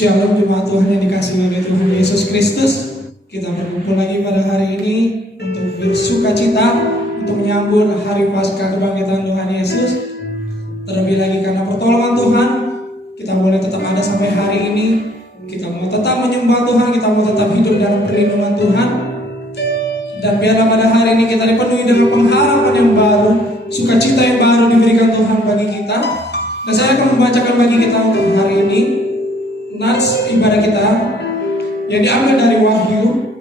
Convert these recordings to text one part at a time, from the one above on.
Shalom jemaat Tuhan yang dikasihi oleh Tuhan Yesus Kristus. Kita berkumpul lagi pada hari ini untuk bersuka cita, untuk menyambut hari Paskah kebangkitan Tuhan Yesus. Terlebih lagi karena pertolongan Tuhan, kita boleh tetap ada sampai hari ini. Kita mau tetap menyembah Tuhan, kita mau tetap hidup dalam perlindungan Tuhan. Dan biarlah pada hari ini kita dipenuhi dengan pengharapan yang baru, sukacita yang baru diberikan Tuhan bagi kita. Dan saya akan membacakan bagi kita untuk hari ini nats ibadah kita yang diambil dari Wahyu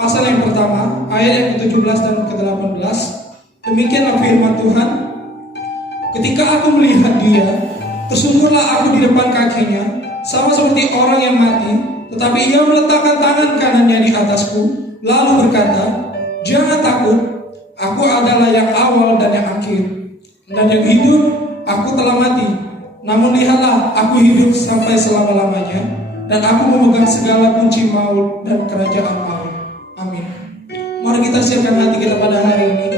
pasal yang pertama ayat yang ke-17 dan ke-18. Demikianlah firman Tuhan. Ketika aku melihat dia, tersungkurlah aku di depan kakinya, sama seperti orang yang mati. Tetapi ia meletakkan tangan kanannya di atasku, lalu berkata, jangan takut, aku adalah yang awal dan yang akhir, dan yang hidup. Aku telah mati, namun lihatlah, aku hidup sampai selama-lamanya, dan aku memegang segala kunci maut dan kerajaan maut. Amin. Mari kita siapkan hati kita pada hari ini.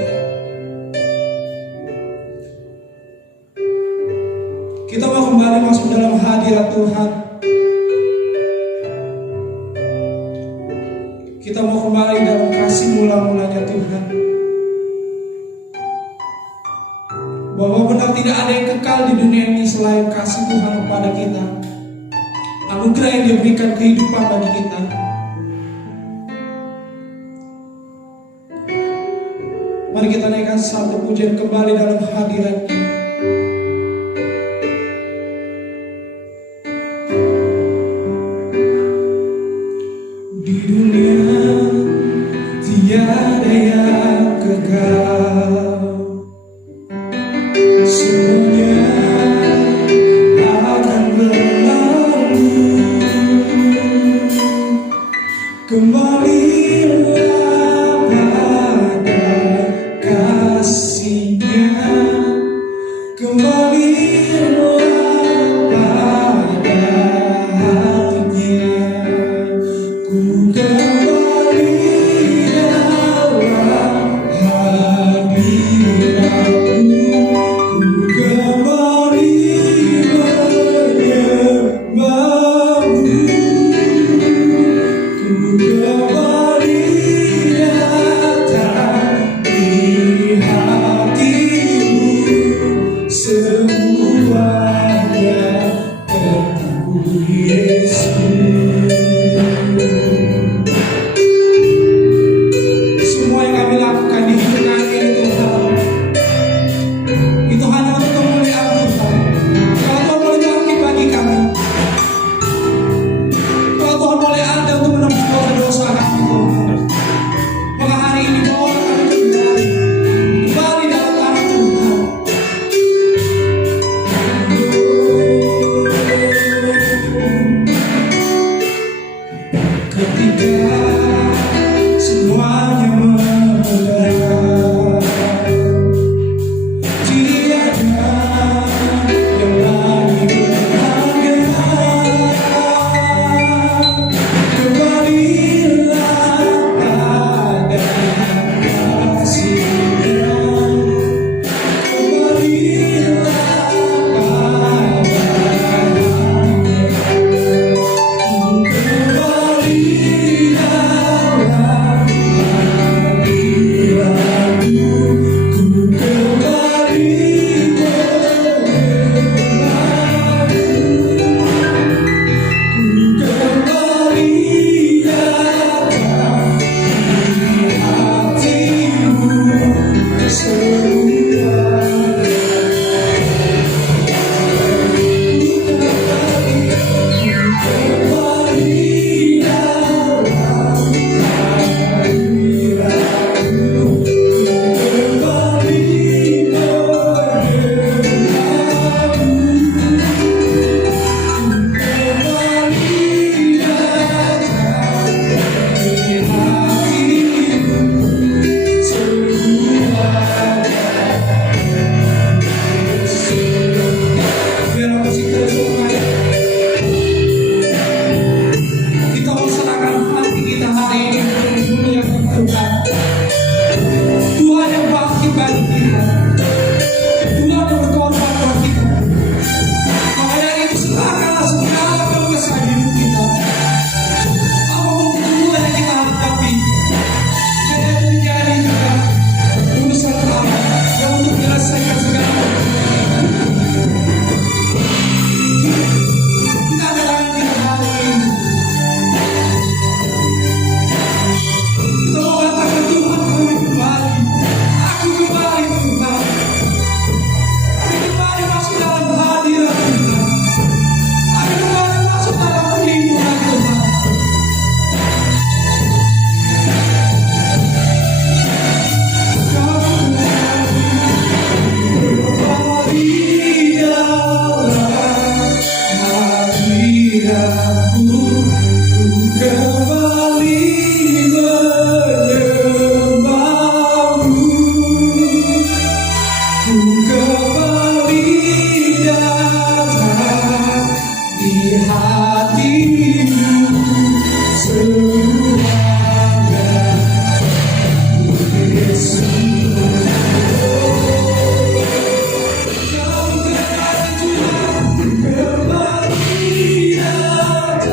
Kita mau kembali masuk dalam hadirat Tuhan. Kita mau kembali dalam kasih mula-mulanya Tuhan. Bahwa benar tidak ada yang kekal di dunia ini selain kasih Tuhan kepada kita. Anugerah yang Dia berikan kehidupan bagi kita. Mari kita naikkan satu pujian kembali dalam hadirat-Nya. Di dunia tiada yang kekal. Semuanya akan berlalu. Kembalilah pada kasih-Nya. Kembalilah pada hati-Nya. Ku kembali dalam hadirat-Mu. Yeah. kehadiranmu, ku kembali menyembahmu, ku kembali datang di hatimu, semuanya Yesus. Kau kembali datang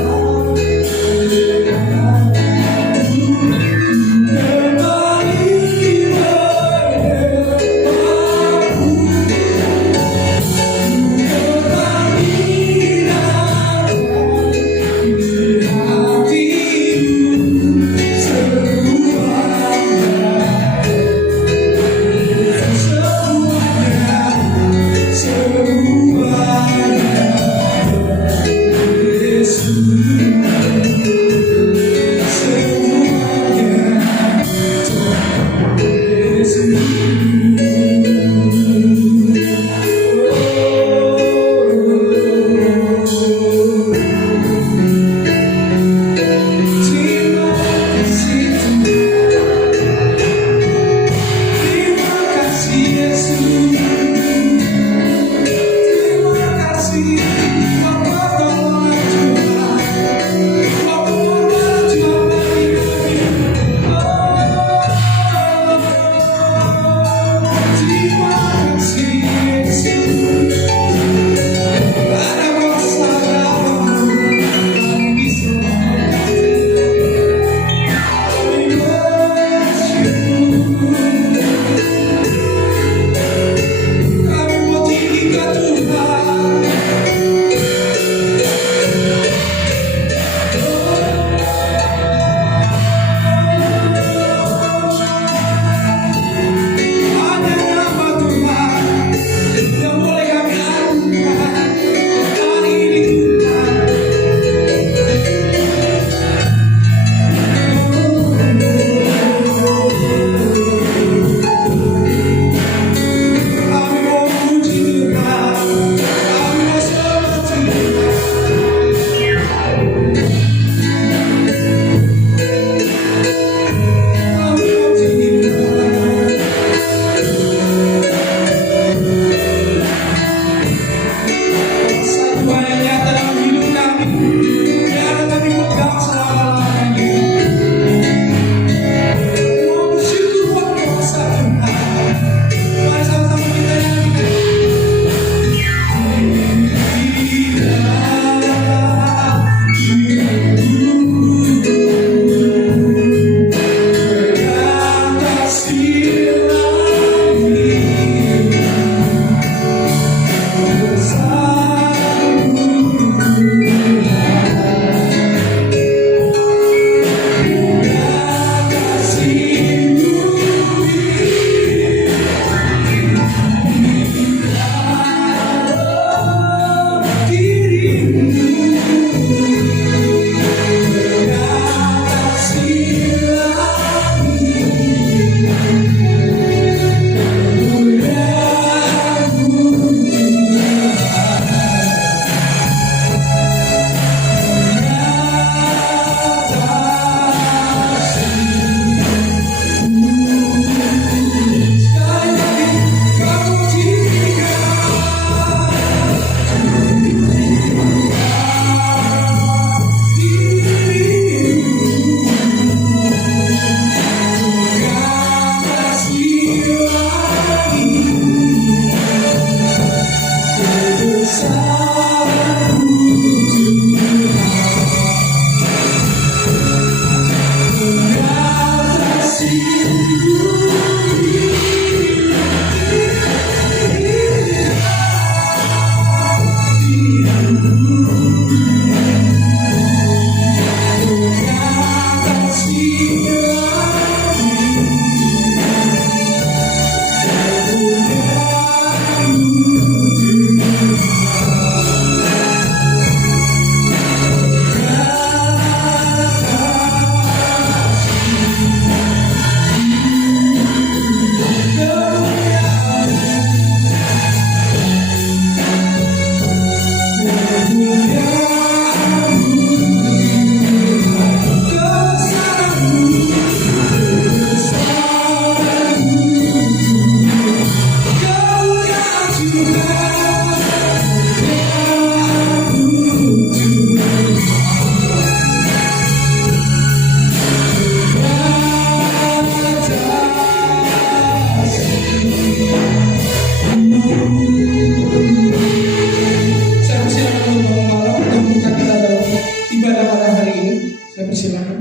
ibadah pada hari ini. Saya persilakan.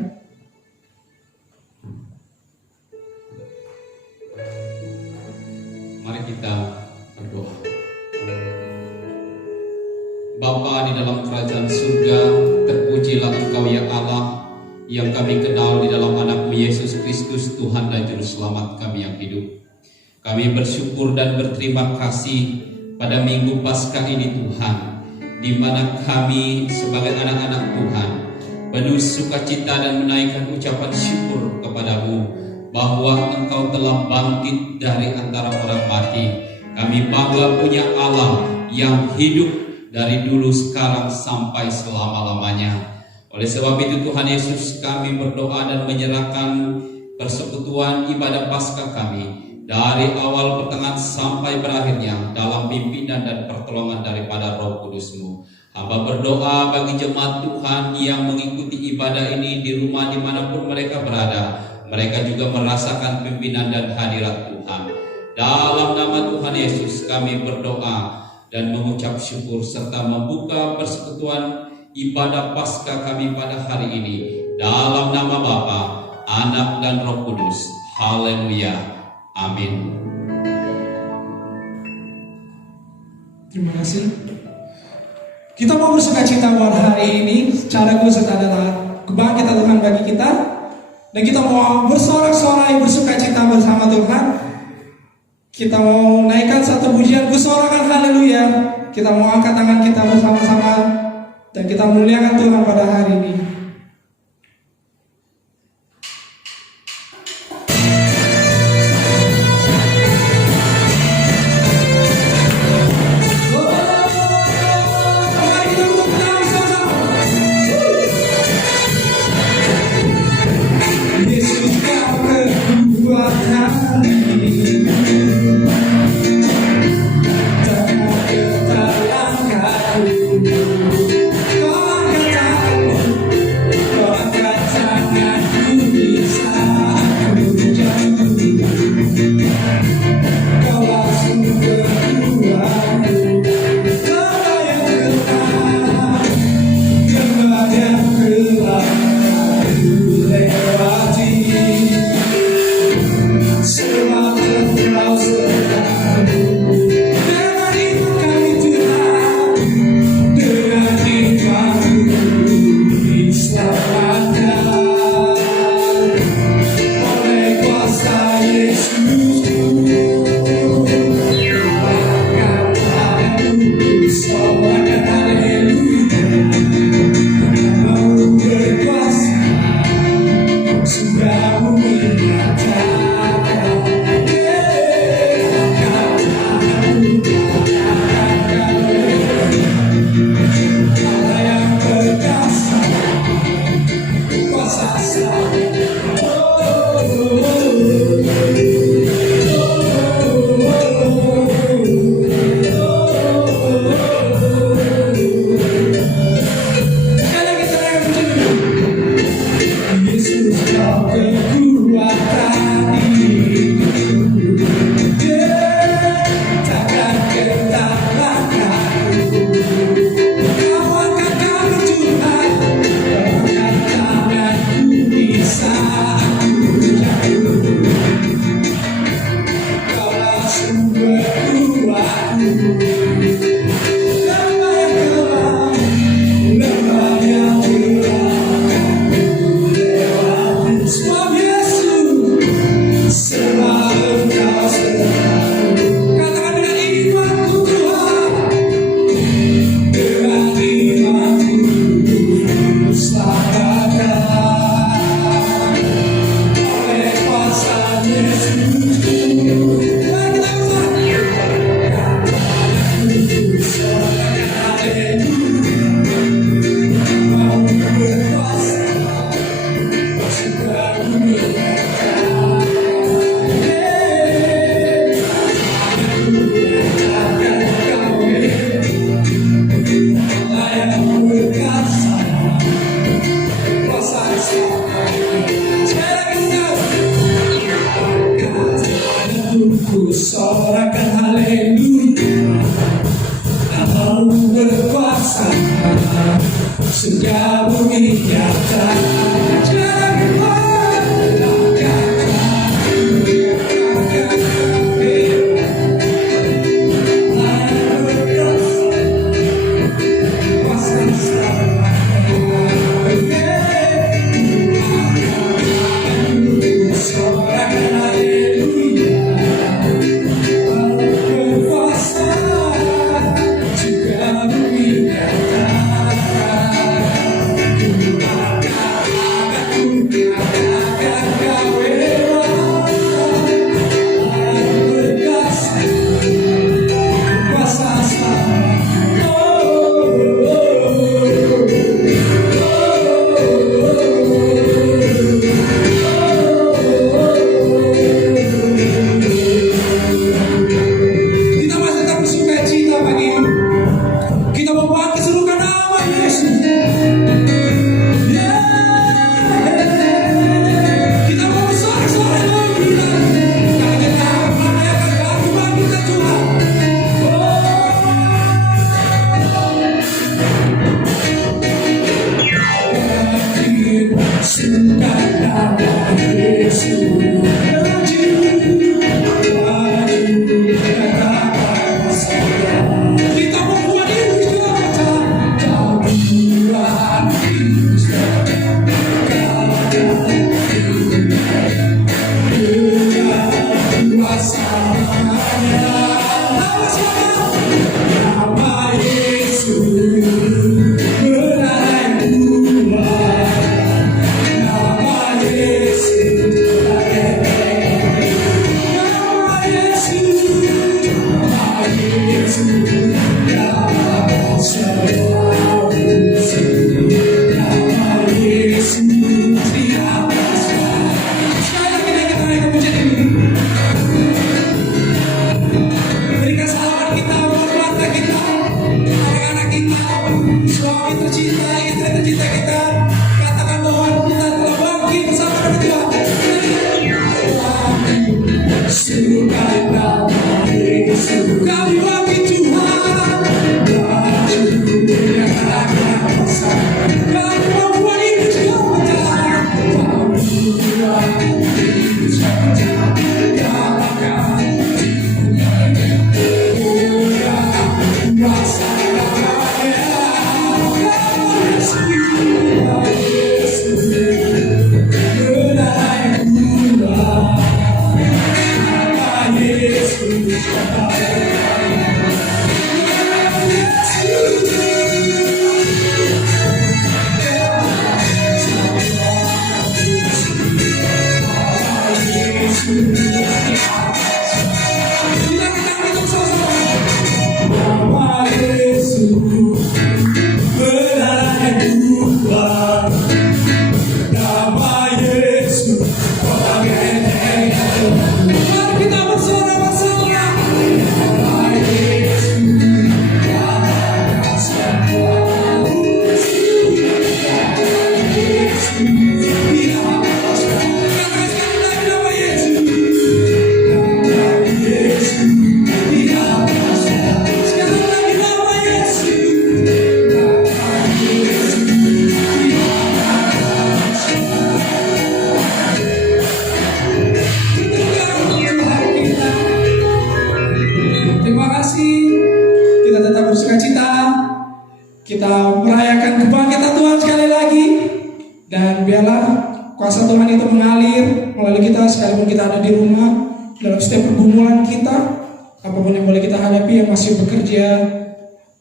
Mari kita berdoa. Bapa di dalam kerajaan surga, terpujilah Engkau ya Allah, yang kami kenal di dalam anak-Mu Yesus Kristus, Tuhan dan Juru Selamat kami yang hidup. Kami bersyukur dan berterima kasih pada Minggu Paskah ini Tuhan, di mana kami sebagai anak-anak Tuhan penuh sukacita dan menaikkan ucapan syukur kepadamu bahwa Engkau telah bangkit dari antara orang mati. Kami bangga punya Allah yang hidup dari dulu, sekarang, sampai selama-lamanya. Oleh sebab itu Tuhan Yesus, kami berdoa dan menyerahkan persekutuan ibadah Paskah kami dari awal, pertengahan, sampai berakhirnya dalam pimpinan dan pertolongan daripada Roh Kudus-Mu. Hamba berdoa bagi jemaat Tuhan yang mengikuti ibadah ini di rumah dimanapun mereka berada. Mereka juga merasakan pimpinan dan hadirat Tuhan. Dalam nama Tuhan Yesus kami berdoa dan mengucap syukur serta membuka persekutuan ibadah Paskah kami pada hari ini. Dalam nama Bapa, Anak dan Roh Kudus. Haleluya. Amin. Terima kasih. Kita mau bersukacita buat hari ini. Secara khusus adalah kebangkitan Tuhan bagi kita. Dan kita mau bersorak-sorai bersukacita bersama Tuhan. Kita mau naikkan satu pujian, bersorakan haleluya. Kita mau angkat tangan kita bersama-sama dan kita muliakan Tuhan pada hari ini. Kau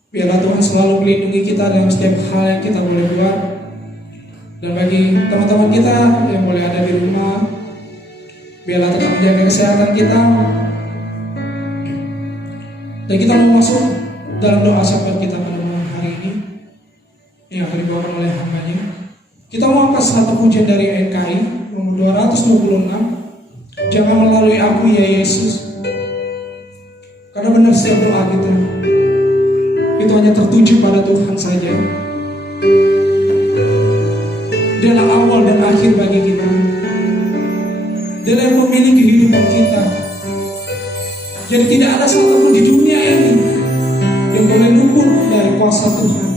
Biarlah Tuhan selalu melindungi kita dalam setiap hal yang kita boleh buat. Dan bagi teman-teman kita yang boleh ada di rumah, biarlah tetap menjaga kesehatan kita. Dan kita mau masuk dalam doa syafaat kita pada malam hari ini yang akan dibawakan oleh hambanya. Kita mau angkat satu pujian dari NKI nomor 226. Jangan melalui aku ya Yesus. Karena benar setiap doa kita itu hanya tertuju pada Tuhan saja. Dialah awal dan akhir bagi kita. Dialah yang memiliki kehidupan kita. Jadi tidak ada satupun di dunia ini yang boleh luput dari kuasa Tuhan.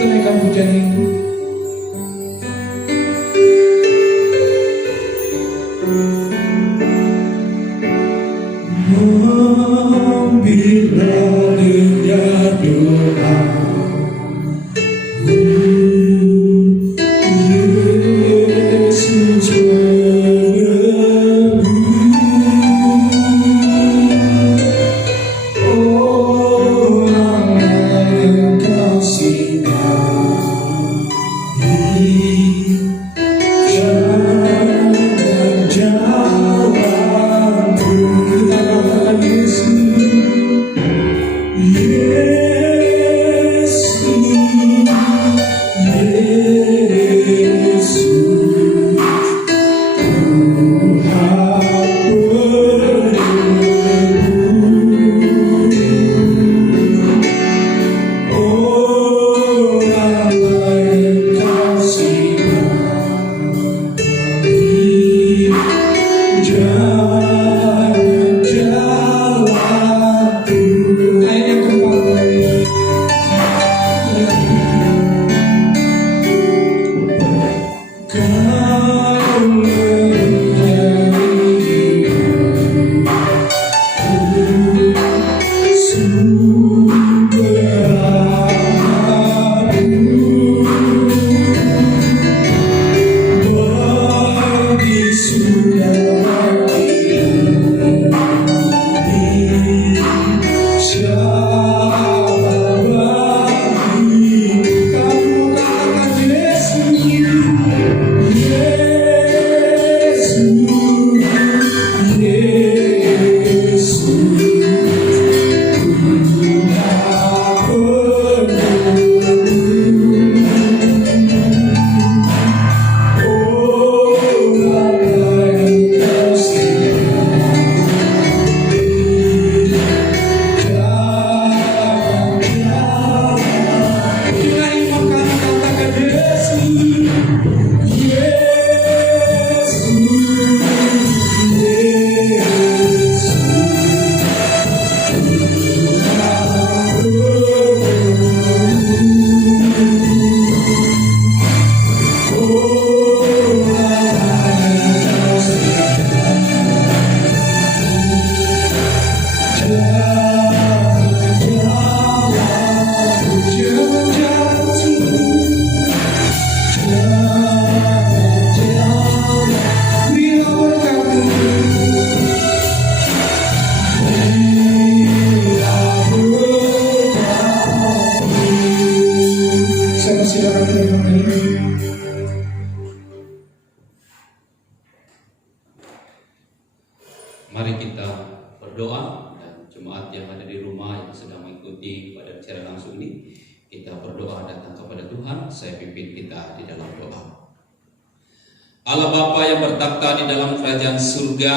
tunaikan pujian ini. Bila dengar doa Yesus menebus, orang yang kasihi jalan jalanku. Kita katakan Yesus. Mari kita berdoa, dan jemaat yang ada di rumah yang sedang mengikuti pada secara langsung ini, kita berdoa datang kepada Tuhan. Saya pimpin kita di dalam doa. Allah Bapa yang bertakhta di dalam kerajaan surga,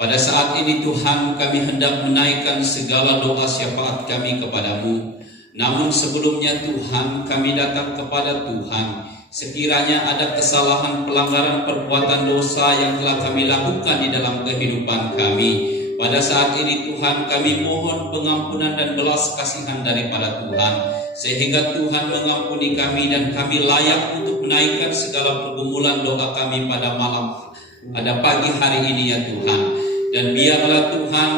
pada saat ini Tuhan, kami hendak menaikkan segala doa syafaat kami kepadamu. Namun sebelumnya Tuhan, kami datang kepada Tuhan. Sekiranya ada kesalahan, pelanggaran, perbuatan dosa yang telah kami lakukan di dalam kehidupan kami, pada saat ini Tuhan, kami mohon pengampunan dan belas kasihan daripada Tuhan, sehingga Tuhan mengampuni kami dan kami layak untuk menaikkan segala pergumulan doa kami pada pagi hari ini ya Tuhan. Dan biarlah Tuhan,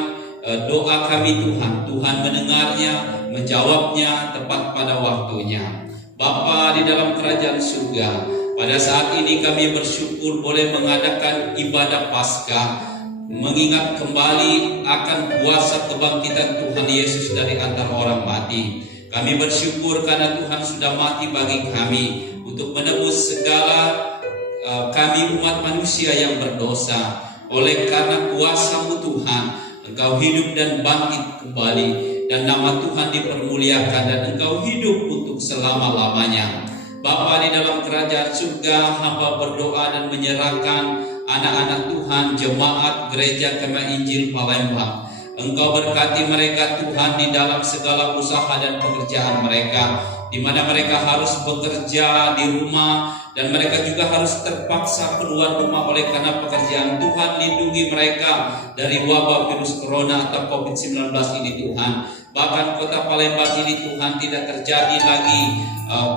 doa kami Tuhan mendengarnya, menjawabnya tepat pada waktunya. Bapa di dalam kerajaan surga, pada saat ini kami bersyukur boleh mengadakan ibadah Paskah, mengingat kembali akan kuasa kebangkitan Tuhan Yesus dari antara orang mati. Kami bersyukur karena Tuhan sudah mati bagi kami untuk menebus segala kami umat manusia yang berdosa. Oleh karena kuasa-Mu Tuhan, Engkau hidup dan bangkit kembali, dan nama Tuhan dipermuliakan, dan Engkau hidup untuk selama-lamanya. Bapa di dalam kerajaan surga, hamba berdoa dan menyerahkan anak-anak Tuhan, jemaat gereja Kemah Injil Palembang. Engkau berkati mereka Tuhan di dalam segala usaha dan pekerjaan mereka. di mana mereka harus bekerja di rumah dan mereka juga harus terpaksa keluar rumah oleh karena pekerjaan. Tuhan lindungi mereka dari wabah virus corona atau COVID-19 ini Tuhan. Bahkan kota Palembang ini Tuhan tidak terjadi lagi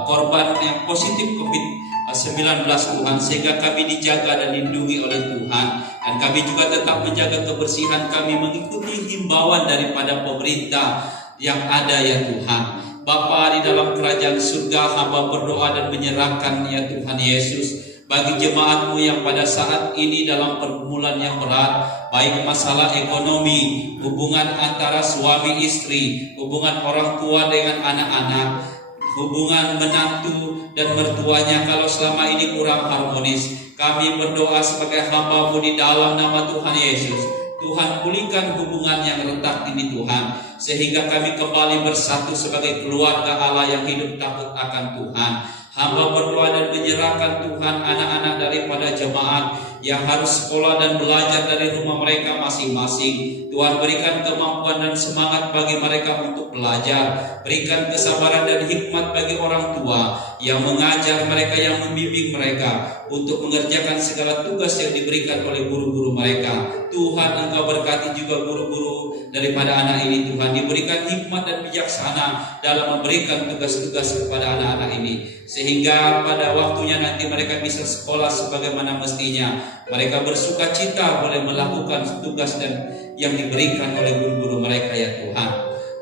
korban yang positif COVID-19 Tuhan, sehingga kami dijaga dan lindungi oleh Tuhan. Dan kami juga tetap menjaga kebersihan kami mengikuti himbauan daripada pemerintah yang ada ya Tuhan. Bapa di dalam kerajaan surga, hamba berdoa dan menyerahkan ya Tuhan Yesus bagi jemaat-Mu yang pada saat ini dalam pergumulan yang berat, baik masalah ekonomi, hubungan antara suami istri, hubungan orang tua dengan anak-anak, hubungan menantu dan mertuanya kalau selama ini kurang harmonis. Kami berdoa sebagai hamba-Mu di dalam nama Tuhan Yesus, Tuhan pulihkan hubungan yang retak ini Tuhan, sehingga kami kembali bersatu sebagai keluarga Allah yang hidup takut akan Tuhan. Hamba berdoa dan menyerahkan Tuhan anak-anak daripada jemaat yang harus sekolah dan belajar dari rumah mereka masing-masing. Tuhan berikan kemampuan dan semangat bagi mereka untuk belajar. Berikan kesabaran dan hikmat bagi orang tua yang mengajar mereka, yang membimbing mereka untuk mengerjakan segala tugas yang diberikan oleh guru-guru mereka. Tuhan, Engkau berkati juga guru-guru daripada anak ini Tuhan. Diberikan hikmat dan bijaksana dalam memberikan tugas-tugas kepada anak-anak ini, sehingga pada waktunya nanti mereka bisa sekolah sebagaimana mestinya. Mereka bersuka cita boleh melakukan tugas dan yang diberikan oleh guru-guru mereka ya Tuhan.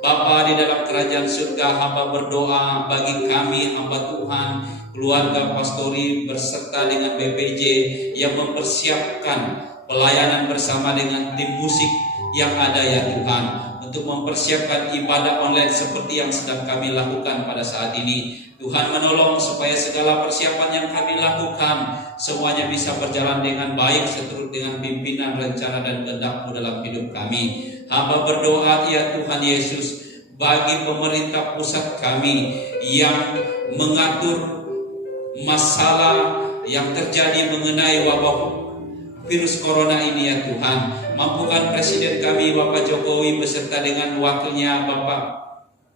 Bapa di dalam kerajaan surga, hamba berdoa bagi kami hamba Tuhan, keluarga pastori berserta dengan BPJ yang mempersiapkan pelayanan bersama dengan tim musik yang ada ya Tuhan, untuk mempersiapkan ibadah online seperti yang sedang kami lakukan pada saat ini. Tuhan menolong supaya segala persiapan yang kami lakukan semuanya bisa berjalan dengan baik seturut dengan pimpinan, rencana dan kehendak-Mu dalam hidup kami. Hamba berdoa ya Tuhan Yesus bagi pemerintah pusat kami yang mengatur masalah yang terjadi mengenai wabah virus corona ini ya Tuhan. Mampukan Presiden kami Bapak Jokowi beserta dengan wakilnya Bapak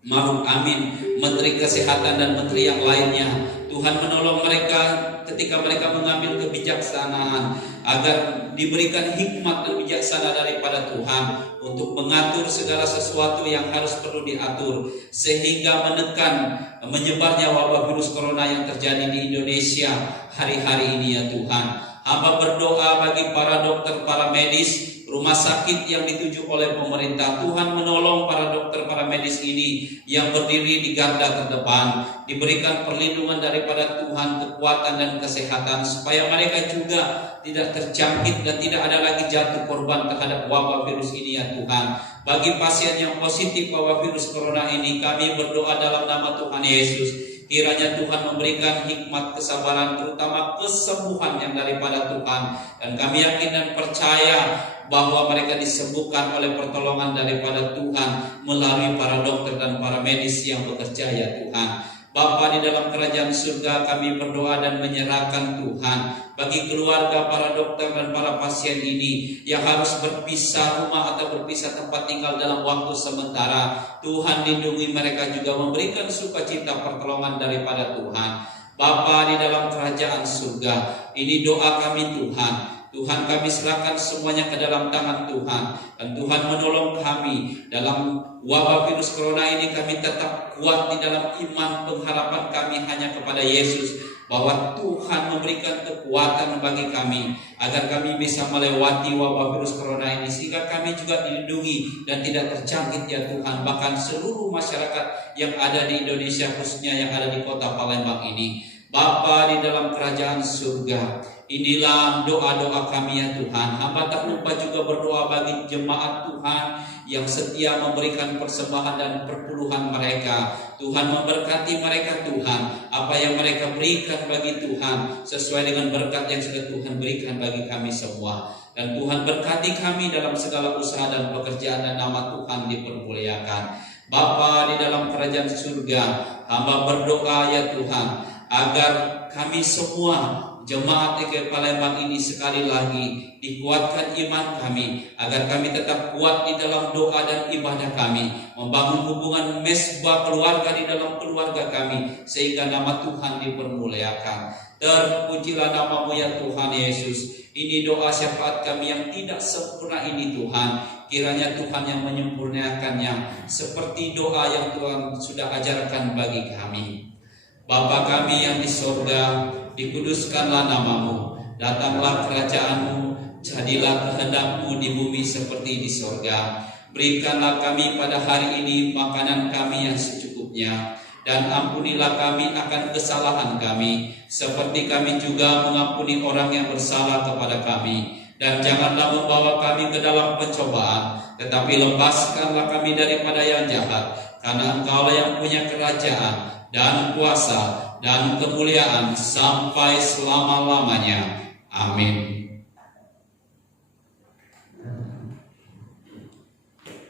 Maruf Amin, Menteri Kesehatan dan Menteri yang lainnya. Tuhan menolong mereka ketika mereka mengambil kebijaksanaan, agar diberikan hikmat dan bijaksana daripada Tuhan untuk mengatur segala sesuatu yang harus perlu diatur, sehingga menekan menyebarnya wabah virus corona yang terjadi di Indonesia hari-hari ini ya Tuhan. Hamba berdoa bagi para dokter, para medis, rumah sakit yang dituju oleh pemerintah. Tuhan menolong para dokter, para medis ini yang berdiri di garda terdepan. Diberikan perlindungan daripada Tuhan, kekuatan dan kesehatan, supaya mereka juga tidak terjangkit dan tidak ada lagi jatuh korban terhadap wabah virus ini ya Tuhan. Bagi pasien yang positif wabah virus corona ini, kami berdoa dalam nama Tuhan Yesus. Kiranya Tuhan memberikan hikmat, kesabaran, terutama kesembuhan yang daripada Tuhan. Dan kami yakin dan percaya bahwa mereka disembuhkan oleh pertolongan daripada Tuhan melalui para dokter dan para medis yang bekerja ya Tuhan. Bapa di dalam kerajaan surga, kami berdoa dan menyerahkan Tuhan bagi keluarga para dokter dan para pasien ini yang harus berpisah rumah atau berpisah tempat tinggal dalam waktu sementara. Tuhan lindungi mereka juga, memberikan sukacita pertolongan daripada Tuhan. Bapa di dalam kerajaan surga, ini doa kami Tuhan. Tuhan, kami serahkan semuanya ke dalam tangan Tuhan, dan Tuhan menolong kami dalam wabah virus corona ini. Kami tetap kuat di dalam iman, pengharapan kami hanya kepada Yesus, bahwa Tuhan memberikan kekuatan bagi kami agar kami bisa melewati wabah virus corona ini, sehingga kami juga dilindungi dan tidak terjangkit ya Tuhan. Bahkan seluruh masyarakat yang ada di Indonesia, khususnya yang ada di kota Palembang ini. Bapa di dalam kerajaan surga, inilah doa-doa kami ya Tuhan. Hamba tak lupa juga berdoa bagi jemaat Tuhan yang setia memberikan persembahan dan perpuluhan mereka. Tuhan memberkati mereka Tuhan. Apa yang mereka berikan bagi Tuhan sesuai dengan berkat yang sudah Tuhan berikan bagi kami semua. Dan Tuhan berkati kami dalam segala usaha dan pekerjaan, dan nama Tuhan dipermuliakan. Bapa di dalam kerajaan surga, hamba berdoa ya Tuhan, agar kami semua jemaat EG Palembang ini sekali lagi dikuatkan iman kami, agar kami tetap kuat di dalam doa dan ibadah kami, membangun hubungan mesbah keluarga di dalam keluarga kami, sehingga nama Tuhan dipermuliakan. Terpujilah nama-Mu ya Tuhan Yesus. Ini doa syafaat kami yang tidak sempurna ini Tuhan, kiranya Tuhan yang menyempurnakannya, seperti doa yang Tuhan sudah ajarkan bagi kami. Bapa kami yang di sorga, dikuduskanlah nama-Mu, datanglah kerajaan-Mu, jadilah kehendak-Mu di bumi seperti di sorga. Berikanlah kami pada hari ini makanan kami yang secukupnya, dan ampunilah kami akan kesalahan kami, seperti kami juga mengampuni orang yang bersalah kepada kami. Dan janganlah membawa kami ke dalam pencobaan, tetapi lepaskanlah kami daripada yang jahat, karena Engkaulah yang punya kerajaan dan kuasa dan kemuliaan sampai selama-lamanya. Amin.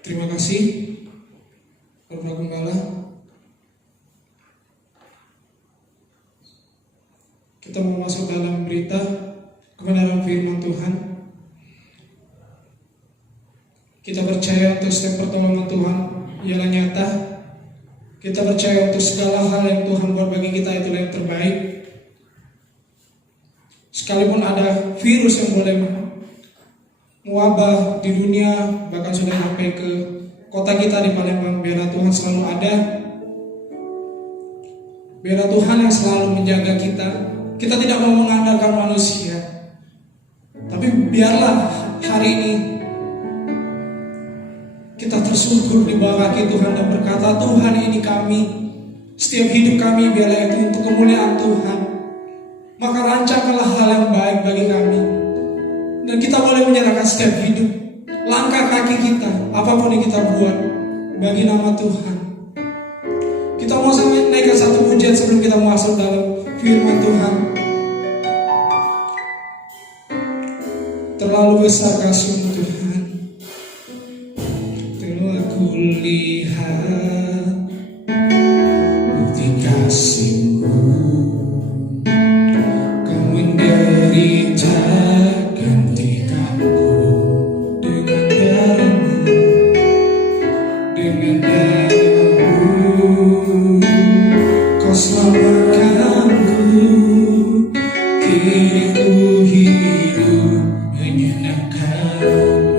Terima kasih Bapak Gembala. Kita mau masuk dalam berita kebenaran firman Tuhan. Kita percaya untuk setiap pertolongan Tuhan ialah nyata. Kita percaya untuk segala hal yang Tuhan buat bagi kita itulah yang terbaik. Sekalipun ada virus yang boleh mewabah di dunia, bahkan sudah sampai ke kota kita di Palembang, biarlah Tuhan selalu ada. Biarlah Tuhan yang selalu menjaga kita. Kita tidak mau mengandalkan manusia, tapi biarlah hari ini kita tersyukur di bawah kaki Tuhan dan berkata, Tuhan ini kami, setiap hidup kami biarlah itu untuk kemuliaan Tuhan. Maka rancangkanlah hal yang baik bagi kami, dan kita boleh menyerahkan setiap hidup, langkah kaki kita, apapun yang kita buat bagi nama Tuhan. Kita mau naikkan satu pujian sebelum kita masuk dalam firman Tuhan. Terlalu besar kasih Tuhan, telah kulihat bukti kasih-Mu. Kau menderita gantikanku dengan darah-Mu, dengan darah-Mu. Kau selamatkanku, kini ku hidup menyenangkan.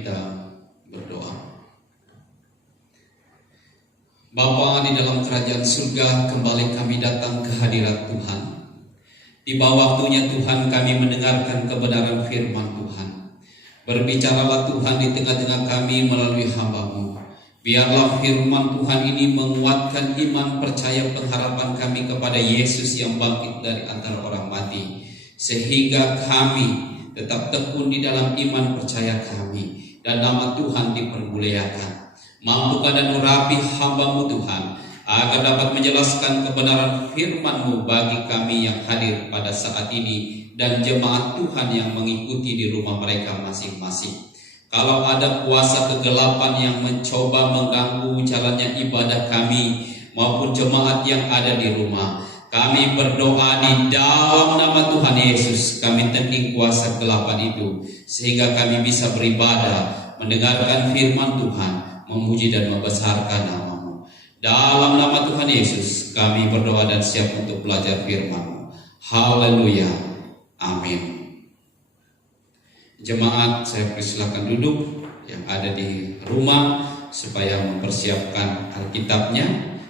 kita berdoa. Bapa di dalam kerajaan surga, kembali kami datang ke hadirat Tuhan. Tiba waktunya Tuhan kami mendengarkan kebenaran firman Tuhan. Berbicaralah Tuhan di tengah-tengah kami melalui hamba-Mu. Biarlah firman Tuhan ini menguatkan iman, percaya, pengharapan kami kepada Yesus yang bangkit dari antara orang mati. Sehingga kami tetap tekun di dalam iman percaya kami. Dan nama Tuhan dipermuliakan. Mampukan dan urapi hamba-Mu Tuhan, agar dapat menjelaskan kebenaran firman-Mu bagi kami yang hadir pada saat ini dan jemaat Tuhan yang mengikuti di rumah mereka masing-masing. Kalau ada kuasa kegelapan yang mencoba mengganggu jalannya ibadah kami maupun jemaat yang ada di rumah, kami berdoa di dalam nama Tuhan Yesus, kami tending kuasa kegelapan itu, sehingga kami bisa beribadah, mendengarkan firman Tuhan, memuji dan membesarkan nama-Mu. Dalam nama Tuhan Yesus, kami berdoa dan siap untuk belajar firman-Mu. Haleluya. Amin. Jemaat, saya persilakan duduk yang ada di rumah supaya mempersiapkan Alkitabnya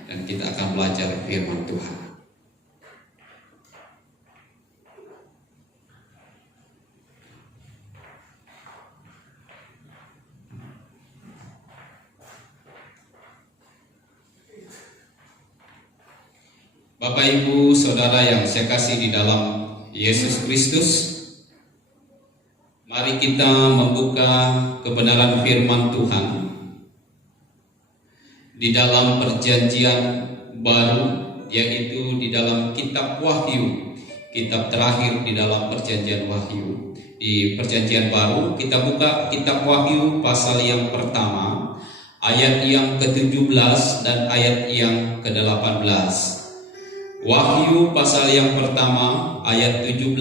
dan kita akan belajar firman Tuhan. Bapak, Ibu, Saudara yang saya kasih di dalam Yesus Kristus, mari kita membuka kebenaran firman Tuhan di dalam perjanjian baru, yaitu di dalam kitab Wahyu, kitab terakhir di dalam perjanjian Wahyu. Di perjanjian baru kita buka kitab Wahyu pasal yang pertama, ayat yang ke-17 dan ayat yang ke-18. Wahyu pasal yang pertama ayat 17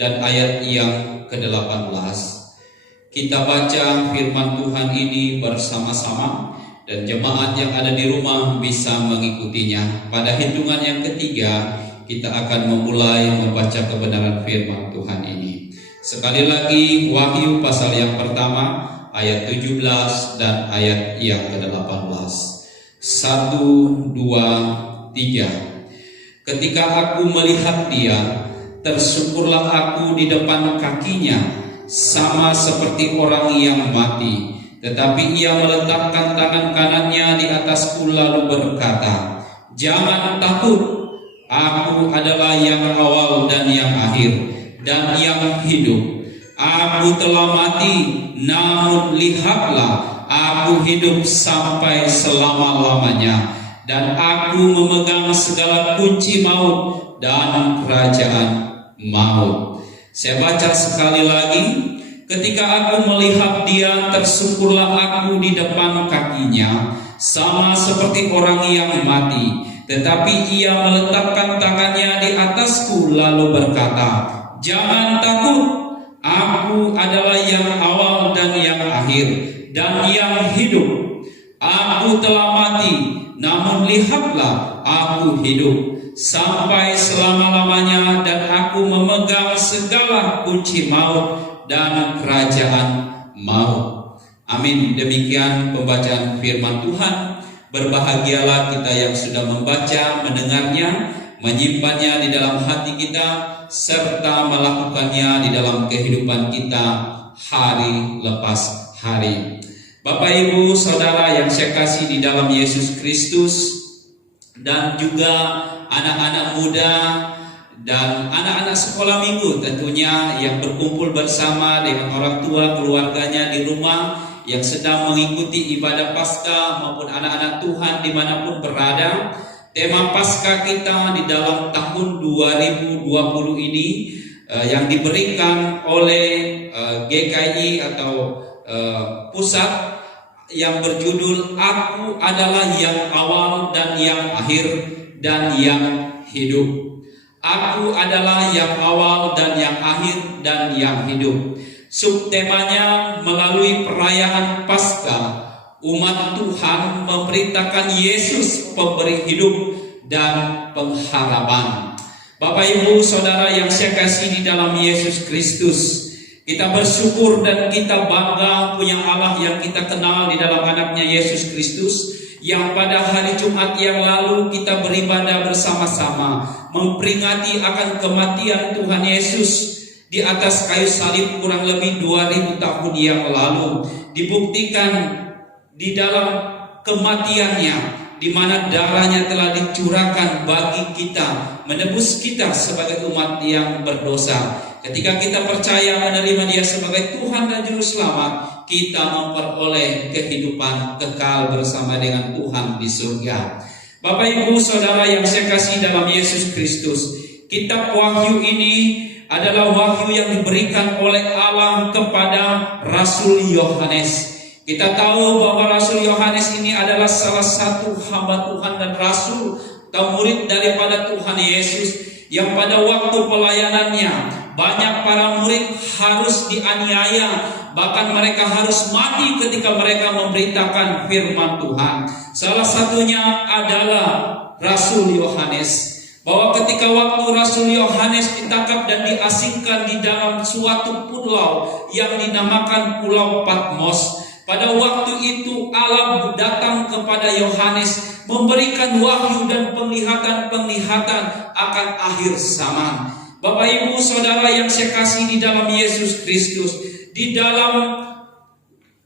dan ayat yang ke-18. Kita baca firman Tuhan ini bersama-sama dan jemaat yang ada di rumah bisa mengikutinya. Pada hitungan yang ketiga kita akan memulai membaca kebenaran firman Tuhan ini. Sekali lagi, Wahyu pasal yang pertama ayat 17 dan ayat yang ke-18. 1, 2, 3. Ketika aku melihat Dia, tersyukurlah aku di depan kakinya, sama seperti orang yang mati. Tetapi Ia meletakkan tangan kanannya di atasku lalu berkata, "Jangan takut, aku adalah yang awal dan yang akhir, dan yang hidup. Aku telah mati, namun lihatlah, aku hidup sampai selama-lamanya. Dan aku memegang segala kunci maut dan kerajaan maut." Saya baca sekali lagi. Ketika aku melihat Dia, tersyukurlah aku di depan kakinya, sama seperti orang yang mati. Tetapi Ia meletakkan tangannya di atasku lalu berkata, "Jangan takut, aku adalah yang awal dan yang akhir, dan yang hidup. Aku telah mati, namun lihatlah, aku hidup sampai selama-lamanya, dan aku memegang segala kunci maut dan kerajaan maut." Amin. Demikian pembacaan firman Tuhan. Berbahagialah kita yang sudah membaca, mendengarnya, menyimpannya di dalam hati kita, serta melakukannya di dalam kehidupan kita hari lepas hari. Bapak, Ibu, Saudara yang saya kasih di dalam Yesus Kristus, dan juga anak-anak muda dan anak-anak sekolah minggu tentunya yang berkumpul bersama dengan orang tua keluarganya di rumah yang sedang mengikuti ibadah Paskah, maupun anak-anak Tuhan dimanapun berada. Tema Paskah kita di dalam tahun 2020 ini yang diberikan oleh GKI atau pusat, yang berjudul "Aku adalah yang awal dan yang akhir dan yang hidup." Aku adalah yang awal dan yang akhir dan yang hidup. Subtemanya, melalui perayaan Paskah, umat Tuhan memberitakan Yesus pemberi hidup dan pengharapan. Bapak, Ibu, Saudara yang saya kasih di dalam Yesus Kristus, Kita bersyukur dan kita bangga punya Allah yang kita kenal di dalam anaknya Yesus Kristus, yang pada hari Jumat yang lalu kita beribadah bersama-sama memperingati akan kematian Tuhan Yesus di atas kayu salib kurang lebih 2000 tahun yang lalu. Dibuktikan di dalam kematiannya, di mana darahnya telah dicurahkan bagi kita, menebus kita sebagai umat yang berdosa. Ketika kita percaya menerima Dia sebagai Tuhan dan Juru Selamat, kita memperoleh kehidupan kekal bersama dengan Tuhan di surga. Bapak Ibu Saudara yang saya kasih dalam Yesus Kristus, kitab Wahyu ini adalah wahyu yang diberikan oleh Allah kepada Rasul Yohanes. Kita tahu bahwa Rasul Yohanes ini adalah salah satu hamba Tuhan dan rasul atau murid daripada Tuhan Yesus, yang pada waktu pelayanannya banyak para murid harus dianiaya, bahkan mereka harus mati ketika mereka memberitakan firman Tuhan. Salah satunya adalah Rasul Yohanes. Bahwa ketika waktu Rasul Yohanes ditangkap dan diasingkan di dalam suatu pulau yang dinamakan Pulau Patmos, pada waktu itu Allah datang kepada Yohanes memberikan wahyu dan penglihatan-penglihatan akan akhir zaman. Bapak Ibu Saudara yang saya kasih di dalam Yesus Kristus, di dalam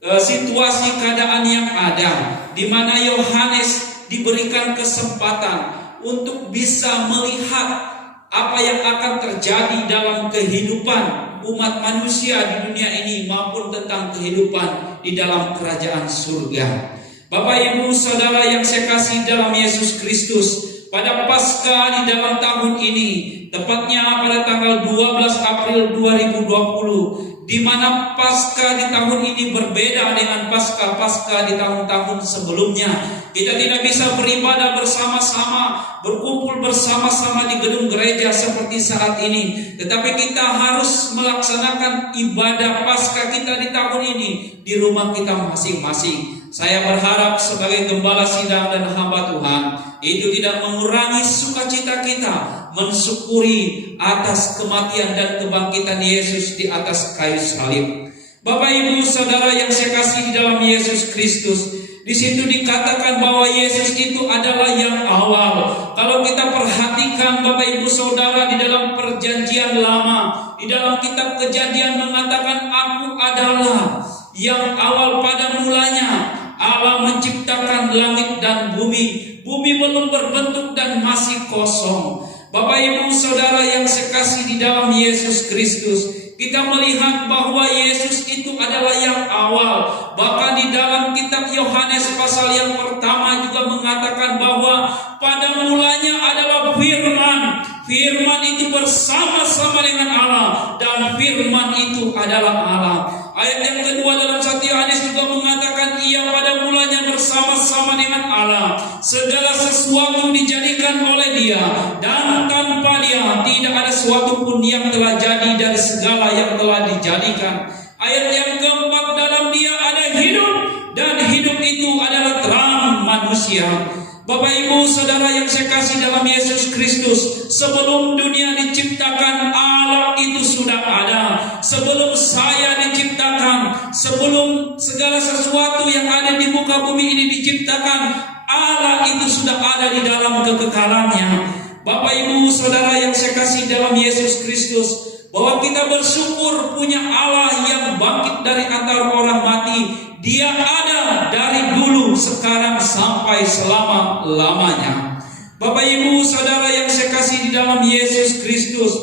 situasi keadaan yang ada, di mana Yohanes diberikan kesempatan untuk bisa melihat apa yang akan terjadi dalam kehidupan umat manusia di dunia ini maupun tentang kehidupan di dalam kerajaan surga. Bapak Ibu Saudara yang saya kasih dalam Yesus Kristus, pada Paskah di dalam tahun ini, tepatnya pada tanggal 12 April 2020, di mana Paskah di tahun ini berbeda dengan Paskah di tahun-tahun sebelumnya. Kita tidak bisa beribadah bersama-sama, berkumpul bersama-sama di gedung gereja seperti saat ini, tetapi kita harus melaksanakan ibadah Paskah kita di tahun ini di rumah kita masing-masing. Saya berharap sebagai gembala sidang dan hamba Tuhan, itu tidak mengurangi sukacita kita mensyukuri atas kematian dan kebangkitan Yesus di atas kayu salib. Bapak Ibu Saudara yang saya kasih di dalam Yesus Kristus, di situ dikatakan bahwa Yesus itu adalah yang awal. Kalau kita perhatikan Bapak Ibu Saudara di dalam Perjanjian Lama, di dalam kitab Kejadian mengatakan, Aku adalah yang awal pada mulanya. Allah menciptakan langit dan bumi. Bumi belum berbentuk dan masih kosong. Bapak Ibu Saudara yang saya kasih di dalam Yesus Kristus, kita melihat bahwa Yesus itu adalah yang awal. Bahkan di dalam kitab Yohanes pasal yang pertama juga mengatakan bahwa pada mulanya adalah firman. Firman itu bersama-sama dengan Allah, dan firman itu adalah Allah. Ayat yang kedua dalam 1 Yohanes juga mengatakan, Ia pada mulanya bersama-sama dengan Allah. Segala sesuatu dijadikan oleh Dia, dan tanpa Dia tidak ada sesuatu pun yang telah jadi dari segala yang telah dijadikan. Ayat yang keempat, dalam Dia ada hidup, dan hidup itu adalah terang manusia. Bapak Ibu Saudara yang saya kasih dalam Yesus Kristus, sebelum dunia diciptakan, Allah itu sudah ada. Sebelum saya diciptakan, sebelum segala sesuatu yang ada di muka bumi ini diciptakan, Allah itu sudah ada di dalam kekekalannya. Bapak Ibu Saudara yang saya kasih dalam Yesus Kristus, bahwa kita bersyukur punya Allah yang bangkit dari antara orang mati. Dia ada dari dulu, sekarang, sampai selama-lamanya. Bapak Ibu Saudara yang saya kasih di dalam Yesus Kristus,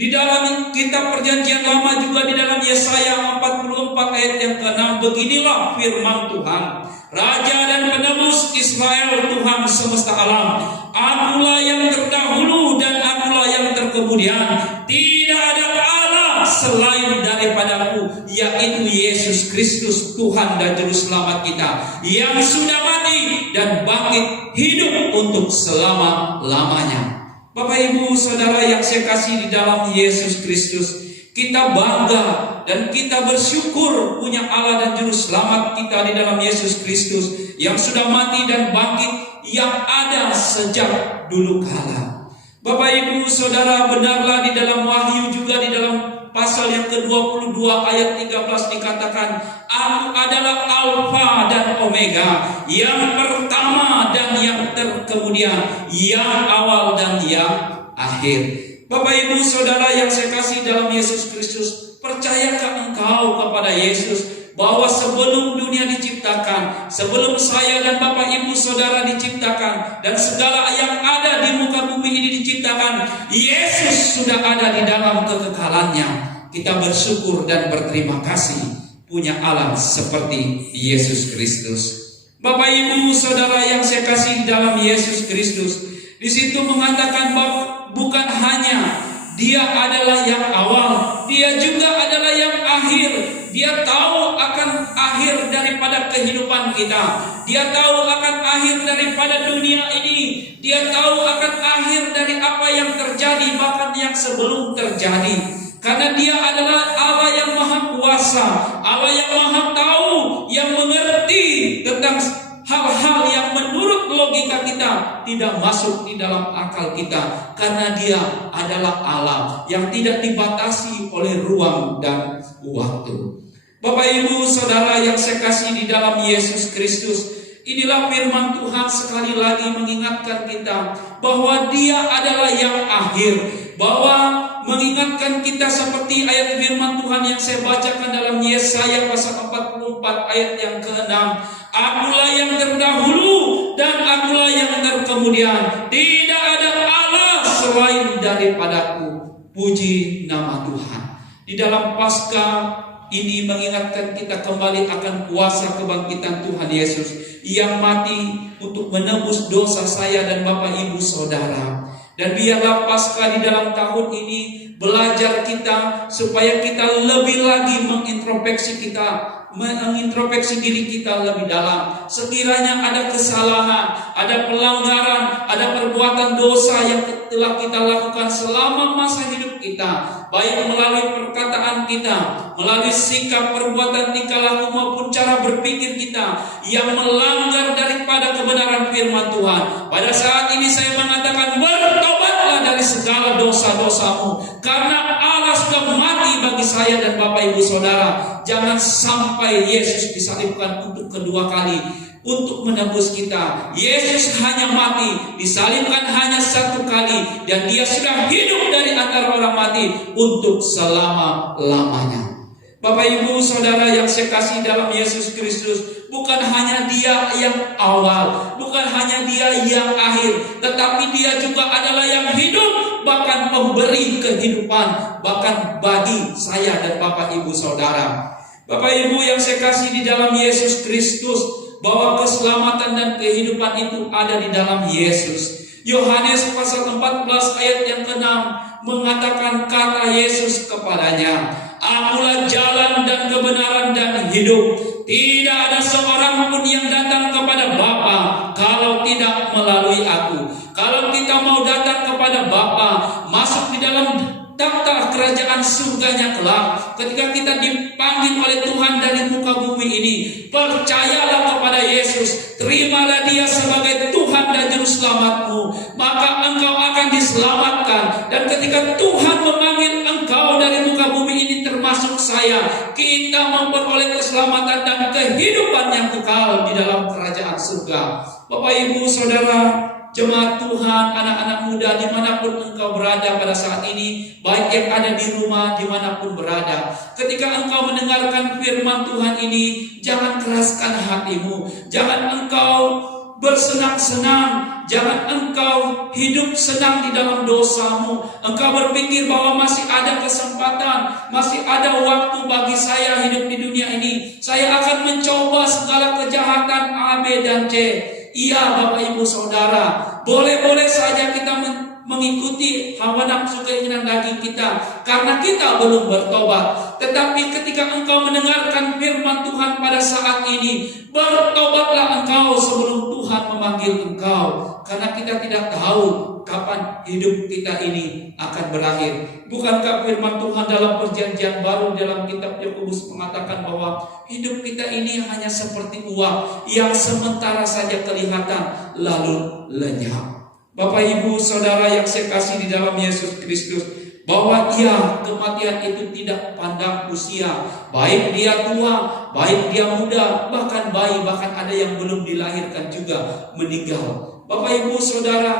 di dalam kitab Perjanjian Lama juga di dalam Yesaya 44 ayat yang ke-6, beginilah firman Tuhan, Raja dan Penebus Israel, Tuhan semesta alam, Akulah yang terdahulu dan Akulah yang terkemudian. Tidak ada Allah selain daripadaku, yaitu Yesus Kristus, Tuhan dan Juru Selamat kita, yang sudah mati dan bangkit hidup untuk selama-lamanya. Bapak Ibu Saudara yang saya kasih di dalam Yesus Kristus, kita bangga dan kita bersyukur punya Allah dan Juru Selamat kita di dalam Yesus Kristus, yang sudah mati dan bangkit, yang ada sejak dulu kala. Bapak Ibu Saudara, benarlah di dalam Wahyu juga di dalam pasal yang ke-22 ayat 13 dikatakan, Aku adalah Alfa dan Omega, yang pertama dan yang terkemudian, yang awal dan yang akhir. Bapak Ibu Saudara yang saya kasih dalam Yesus Kristus, percayakah engkau kepada Yesus bahwa sebelum dunia diciptakan, sebelum saya dan Bapak Ibu Saudara diciptakan, dan segala yang ada di muka bumi ini diciptakan, Yesus sudah ada di dalam kekekalannya. Kita bersyukur dan berterima kasih punya Allah seperti Yesus Kristus. Bapak Ibu Saudara yang saya kasih dalam Yesus Kristus, di situ mengatakan bahwa bukan hanya Dia adalah yang awal, Dia juga adalah yang akhir. Dia tahu akan akhir daripada kehidupan kita. Dia tahu akan akhir daripada dunia ini. Dia tahu akan akhir dari apa yang terjadi, bahkan yang sebelum terjadi. Karena Dia adalah Allah yang Maha Kuasa, Allah yang Maha Tahu, yang mengerti tentang hal-hal yang menurut logika kita tidak masuk di dalam akal kita. Karena Dia adalah Allah yang tidak dibatasi oleh ruang dan waktu. Bapak Ibu Saudara yang saya kasih di dalam Yesus Kristus, inilah firman Tuhan sekali lagi mengingatkan kita bahwa Dia adalah yang akhir, bahwa mengingatkan kita seperti ayat firman Tuhan yang saya bacakan dalam Yesaya pasal 44 ayat yang ke-6. Akulah yang terdahulu dan akulah yang terkemudian. Tidak ada Allah selain daripadaku. Puji nama Tuhan. Di dalam Paskah ini mengingatkan kita kembali akan kuasa kebangkitan Tuhan Yesus yang mati untuk menebus dosa saya dan Bapak Ibu Saudara. Dan biarlah Paskah di dalam tahun ini belajar kita supaya kita lebih lagi mengintrospeksi diri kita lebih dalam. Sekiranya ada kesalahan, ada pelanggaran, ada perbuatan dosa yang telah kita lakukan selama masa hidup kita, baik melalui perkataan kita, melalui sikap, perbuatan, tingkah laku maupun cara berpikir kita yang melanggar daripada kebenaran firman Tuhan. Pada saat ini saya mengatakan, bertobatlah dari segala dosa-dosamu, karena Allah sudah mati bagi saya dan Bapak Ibu Saudara. Jangan sampai Yesus disalibkan untuk kedua kali untuk menebus kita. Yesus hanya mati, disalibkan hanya satu kali, dan Dia sudah hidup dari antara orang mati untuk selama-lamanya. Bapak Ibu Saudara yang saya kasih dalam Yesus Kristus, bukan hanya Dia yang awal, bukan hanya Dia yang akhir, tetapi Dia juga adalah yang hidup, bahkan pemberi kehidupan, bahkan bagi saya dan Bapak Ibu Saudara. Bapak Ibu yang saya kasih di dalam Yesus Kristus, bahwa keselamatan dan kehidupan itu ada di dalam Yesus. Yohanes pasal 14 ayat yang ke-6 mengatakan, kata Yesus kepadanya, Akulah jalan dan kebenaran dan hidup. Tidak ada seorang pun yang datang kepada Bapa kalau tidak melalui aku. Kalau kita mau datang kepada Bapa, masuk di dalam takhta kerajaan surganya kelak, ketika kita dipanggil oleh Tuhan dari muka bumi ini, percayalah kepada Yesus, terimalah Dia sebagai Tuhan dan Juru Selamatmu, maka engkau akan diselamatkan. Dan ketika Tuhan memanggil engkau dari muka bumi ini, termasuk saya, kita memperoleh keselamatan dan kehidupan yang kekal di dalam kerajaan surga. Bapak Ibu Saudara, jemaat Tuhan, anak-anak muda dimanapun engkau berada pada saat ini, baik yang ada di rumah, dimanapun berada, ketika engkau mendengarkan firman Tuhan ini, jangan keraskan hatimu, jangan engkau bersenang-senang, jangan engkau hidup senang di dalam dosamu. Engkau berpikir bahwa masih ada kesempatan, masih ada waktu bagi saya hidup di dunia ini, saya akan mencoba segala kejahatan A, B, dan C. Iya Bapak Ibu Saudara, boleh-boleh saja kita mengikuti hawa nafsu keinginan daging kita, karena kita belum bertobat. Tetapi ketika engkau mendengarkan firman Tuhan pada saat ini, bertobatlah engkau sebelum Tuhan memanggil engkau. Karena kita tidak tahu kapan hidup kita ini akan berakhir. Bukankah firman Tuhan dalam perjanjian baru dalam kitab Yakobus mengatakan bahwa hidup kita ini hanya seperti uap yang sementara saja kelihatan lalu lenyap. Bapak Ibu Saudara yang saya kasih di dalam Yesus Kristus, bahwa kematian itu tidak pandang usia, baik dia tua, baik dia muda, bahkan bayi, bahkan ada yang belum dilahirkan juga meninggal. Bapak Ibu Saudara,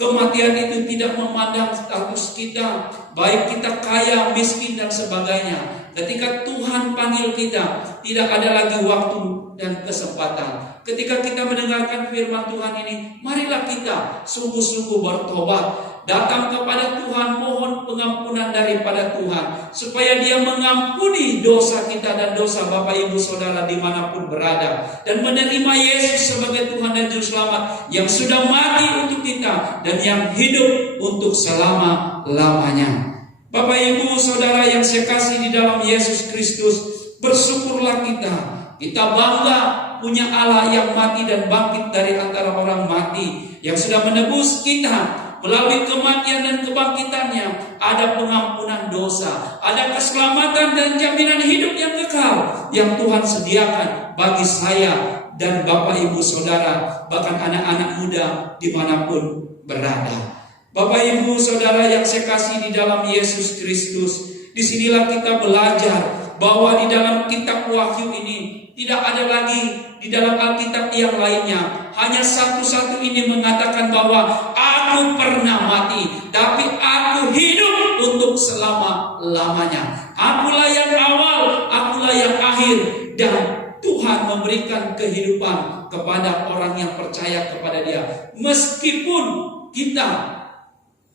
kematian itu tidak memandang status kita, baik kita kaya, miskin dan sebagainya. Ketika Tuhan panggil kita, tidak ada lagi waktu dan kesempatan. Ketika kita mendengarkan firman Tuhan ini, marilah kita sungguh-sungguh bertobat, datang kepada Tuhan, mohon pengampunan daripada Tuhan, supaya Dia mengampuni dosa kita dan dosa Bapak Ibu Saudara dimanapun berada, dan menerima Yesus sebagai Tuhan dan Juru Selamat yang sudah mati untuk kita dan yang hidup untuk selama-lamanya. Bapak Ibu Saudara yang saya kasih di dalam Yesus Kristus, bersyukurlah kita. Kita bangga punya Allah yang mati dan bangkit dari antara orang mati, yang sudah menebus kita. Melalui kematian dan kebangkitannya ada pengampunan dosa, ada keselamatan dan jaminan hidup yang kekal yang Tuhan sediakan bagi saya dan Bapak Ibu Saudara, bahkan anak-anak muda dimanapun berada. Bapak Ibu Saudara yang saya kasih di dalam Yesus Kristus, disinilah kita belajar bahwa di dalam kitab Wahyu ini tidak ada lagi di dalam Alkitab yang lainnya, hanya satu-satu ini mengatakan bahwa aku pernah mati, tapi aku hidup untuk selama-lamanya. Akulah yang awal, akulah yang akhir, dan Tuhan memberikan kehidupan kepada orang yang percaya kepada Dia. Meskipun kita,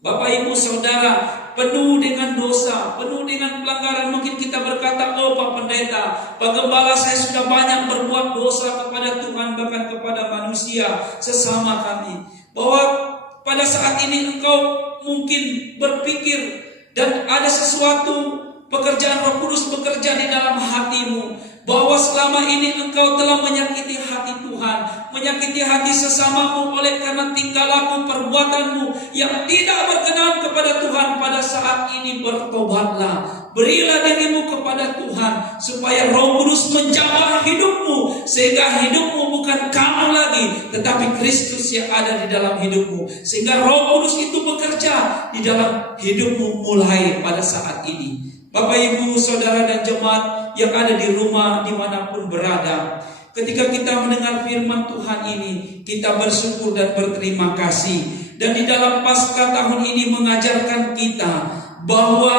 Bapak Ibu Saudara, penuh dengan dosa, penuh dengan pelanggaran. Mungkin kita berkata, oh Pak Pendeta, Pak Gembala, saya sudah banyak berbuat dosa kepada Tuhan, bahkan kepada manusia sesama kami. Bahwa pada saat ini engkau mungkin berpikir dan ada sesuatu pekerjaan Roh Kudus bekerja di dalam hatimu, bahwa selama ini engkau telah menyakiti hati Tuhan, menyakiti hati sesamamu oleh karena tingkah laku perbuatanmu yang tidak berkenan kepada Tuhan. Pada saat ini bertobatlah, berilah dirimu kepada Tuhan, supaya Roh Kudus menjamah hidupmu, sehingga hidupmu bukan kamu lagi, tetapi Kristus yang ada di dalam hidupmu, sehingga Roh Kudus itu bekerja di dalam hidupmu mulai pada saat ini. Bapak Ibu Saudara dan jemaat yang ada di rumah dimanapun berada, ketika kita mendengar firman Tuhan ini, kita bersyukur dan berterima kasih. Dan di dalam Paskah tahun ini mengajarkan kita bahwa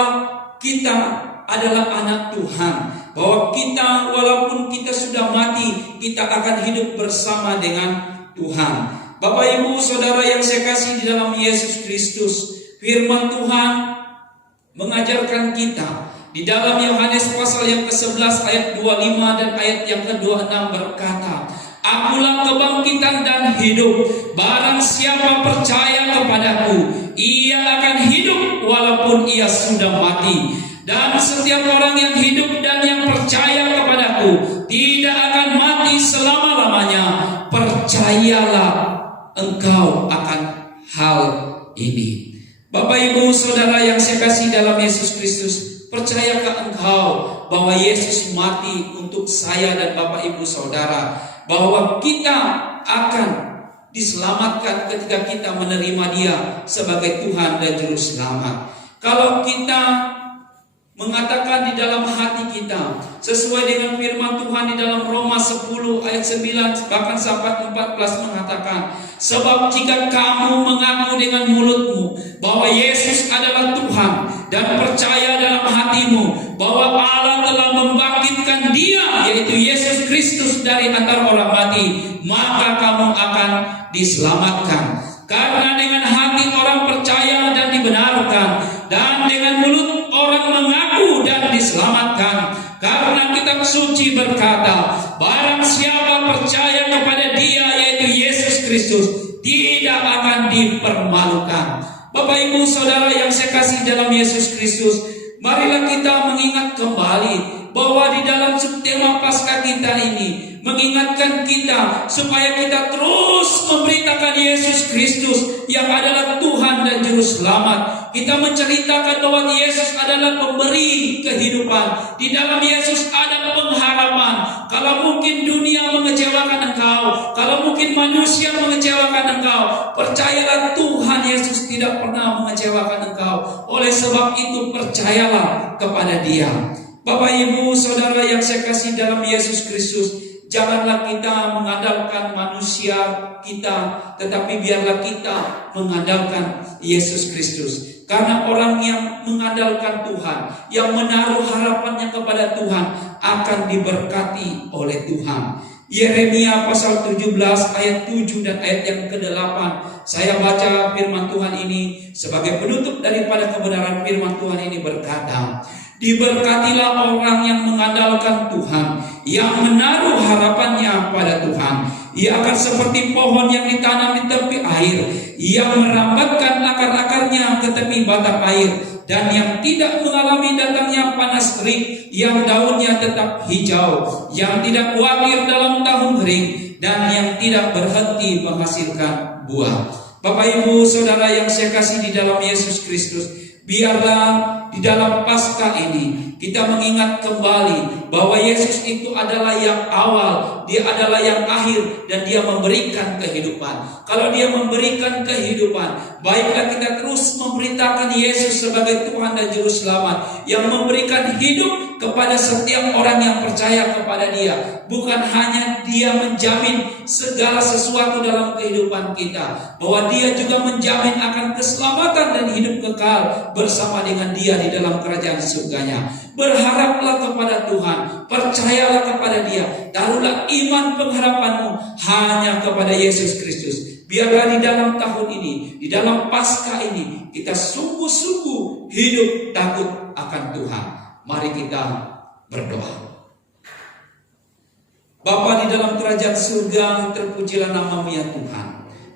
kita adalah anak Tuhan, bahwa kita walaupun kita sudah mati, kita akan hidup bersama dengan Tuhan. Bapak Ibu Saudara yang saya kasih di dalam Yesus Kristus, firman Tuhan mengajarkan kita di dalam Yohanes pasal yang ke-11 ayat 25 dan ayat yang ke-26 berkata, akulah kebangkitan dan hidup, barang siapa percaya kepadaku, ia akan hidup walaupun ia sudah mati. Dan setiap orang yang hidup dan yang percaya kepadaku tidak akan mati selama-lamanya. Percayalah engkau akan hal ini. Bapak Ibu Saudara yang saya kasih dalam Yesus Kristus, percayakah engkau bahwa Yesus mati untuk saya dan Bapak Ibu Saudara, bahwa kita akan diselamatkan ketika kita menerima Dia sebagai Tuhan dan Juru Selamat? Kalau kita mengatakan di dalam hati kita sesuai dengan firman Tuhan di dalam Roma 10 ayat 9 bahkan sampai 14 mengatakan, sebab jika kamu mengaku dengan mulutmu bahwa Yesus adalah Tuhan dan percaya dalam hatimu bahwa Allah telah membangkitkan Dia, yaitu Yesus Kristus, dari antara orang mati, maka kamu akan diselamatkan. Karena dengan hati orang percaya dan dibenarkan, dan dengan mulut orang mengaku dan diselamatkan. Karena kitab suci berkata, barang siapa percaya kepada Dia, yaitu Yesus Kristus, tidak akan dipermalukan. Bapak Ibu Saudara yang saya kasih dalam Yesus Kristus, marilah kita mengingat kembali bahwa di dalam tema Paskah kita ini mengingatkan kita supaya kita terus memberitakan Yesus Kristus yang adalah Tuhan dan Juru Selamat. Kita menceritakan bahwa Yesus adalah pemberi kehidupan. Di dalam Yesus ada pengharapan. Kalau mungkin dunia mengecewakan engkau, kalau mungkin manusia mengecewakan engkau, percayalah Tuhan tidak pernah mengecewakan engkau. Oleh sebab itu percayalah kepada Dia. Bapak, Ibu, Saudara yang saya kasih dalam Yesus Kristus, janganlah kita mengandalkan manusia kita, tetapi biarlah kita mengandalkan Yesus Kristus. Karena orang yang mengandalkan Tuhan, yang menaruh harapannya kepada Tuhan, akan diberkati oleh Tuhan. Yeremia pasal 17 ayat 7 dan ayat yang ke-8. Saya baca firman Tuhan ini sebagai penutup daripada kebenaran firman Tuhan ini berkata, diberkatilah orang yang mengandalkan Tuhan, yang menaruh harapannya pada Tuhan. Ia akan seperti pohon yang ditanam di tepi air, yang merambatkan akar-akarnya ke tepi batang air, dan yang tidak mengalami datangnya panas terik, yang daunnya tetap hijau, yang tidak khawatir dalam tahun kering, dan yang tidak berhenti menghasilkan buah. Bapak, Ibu, Saudara yang saya kasih di dalam Yesus Kristus, biarlah di dalam Paskah ini kita mengingat kembali bahwa Yesus itu adalah yang awal, Dia adalah yang akhir, dan Dia memberikan kehidupan. Kalau Dia memberikan kehidupan, baiklah kita terus memberitakan Yesus sebagai Tuhan dan Juru Selamat, yang memberikan hidup kepada setiap orang yang percaya kepada Dia. Bukan hanya Dia menjamin segala sesuatu dalam kehidupan kita, bahwa Dia juga menjamin akan keselamatan dan hidup kekal bersama dengan Dia di dalam kerajaan surganya. Berharaplah kepada Tuhan, percayalah kepada Dia, taruhlah iman pengharapanmu hanya kepada Yesus Kristus. Biarlah di dalam tahun ini, di dalam Paskah ini, kita sungguh-sungguh hidup takut akan Tuhan. Mari kita berdoa. Bapa di dalam kerajaan surga, terpujilah nama-Mu ya Tuhan.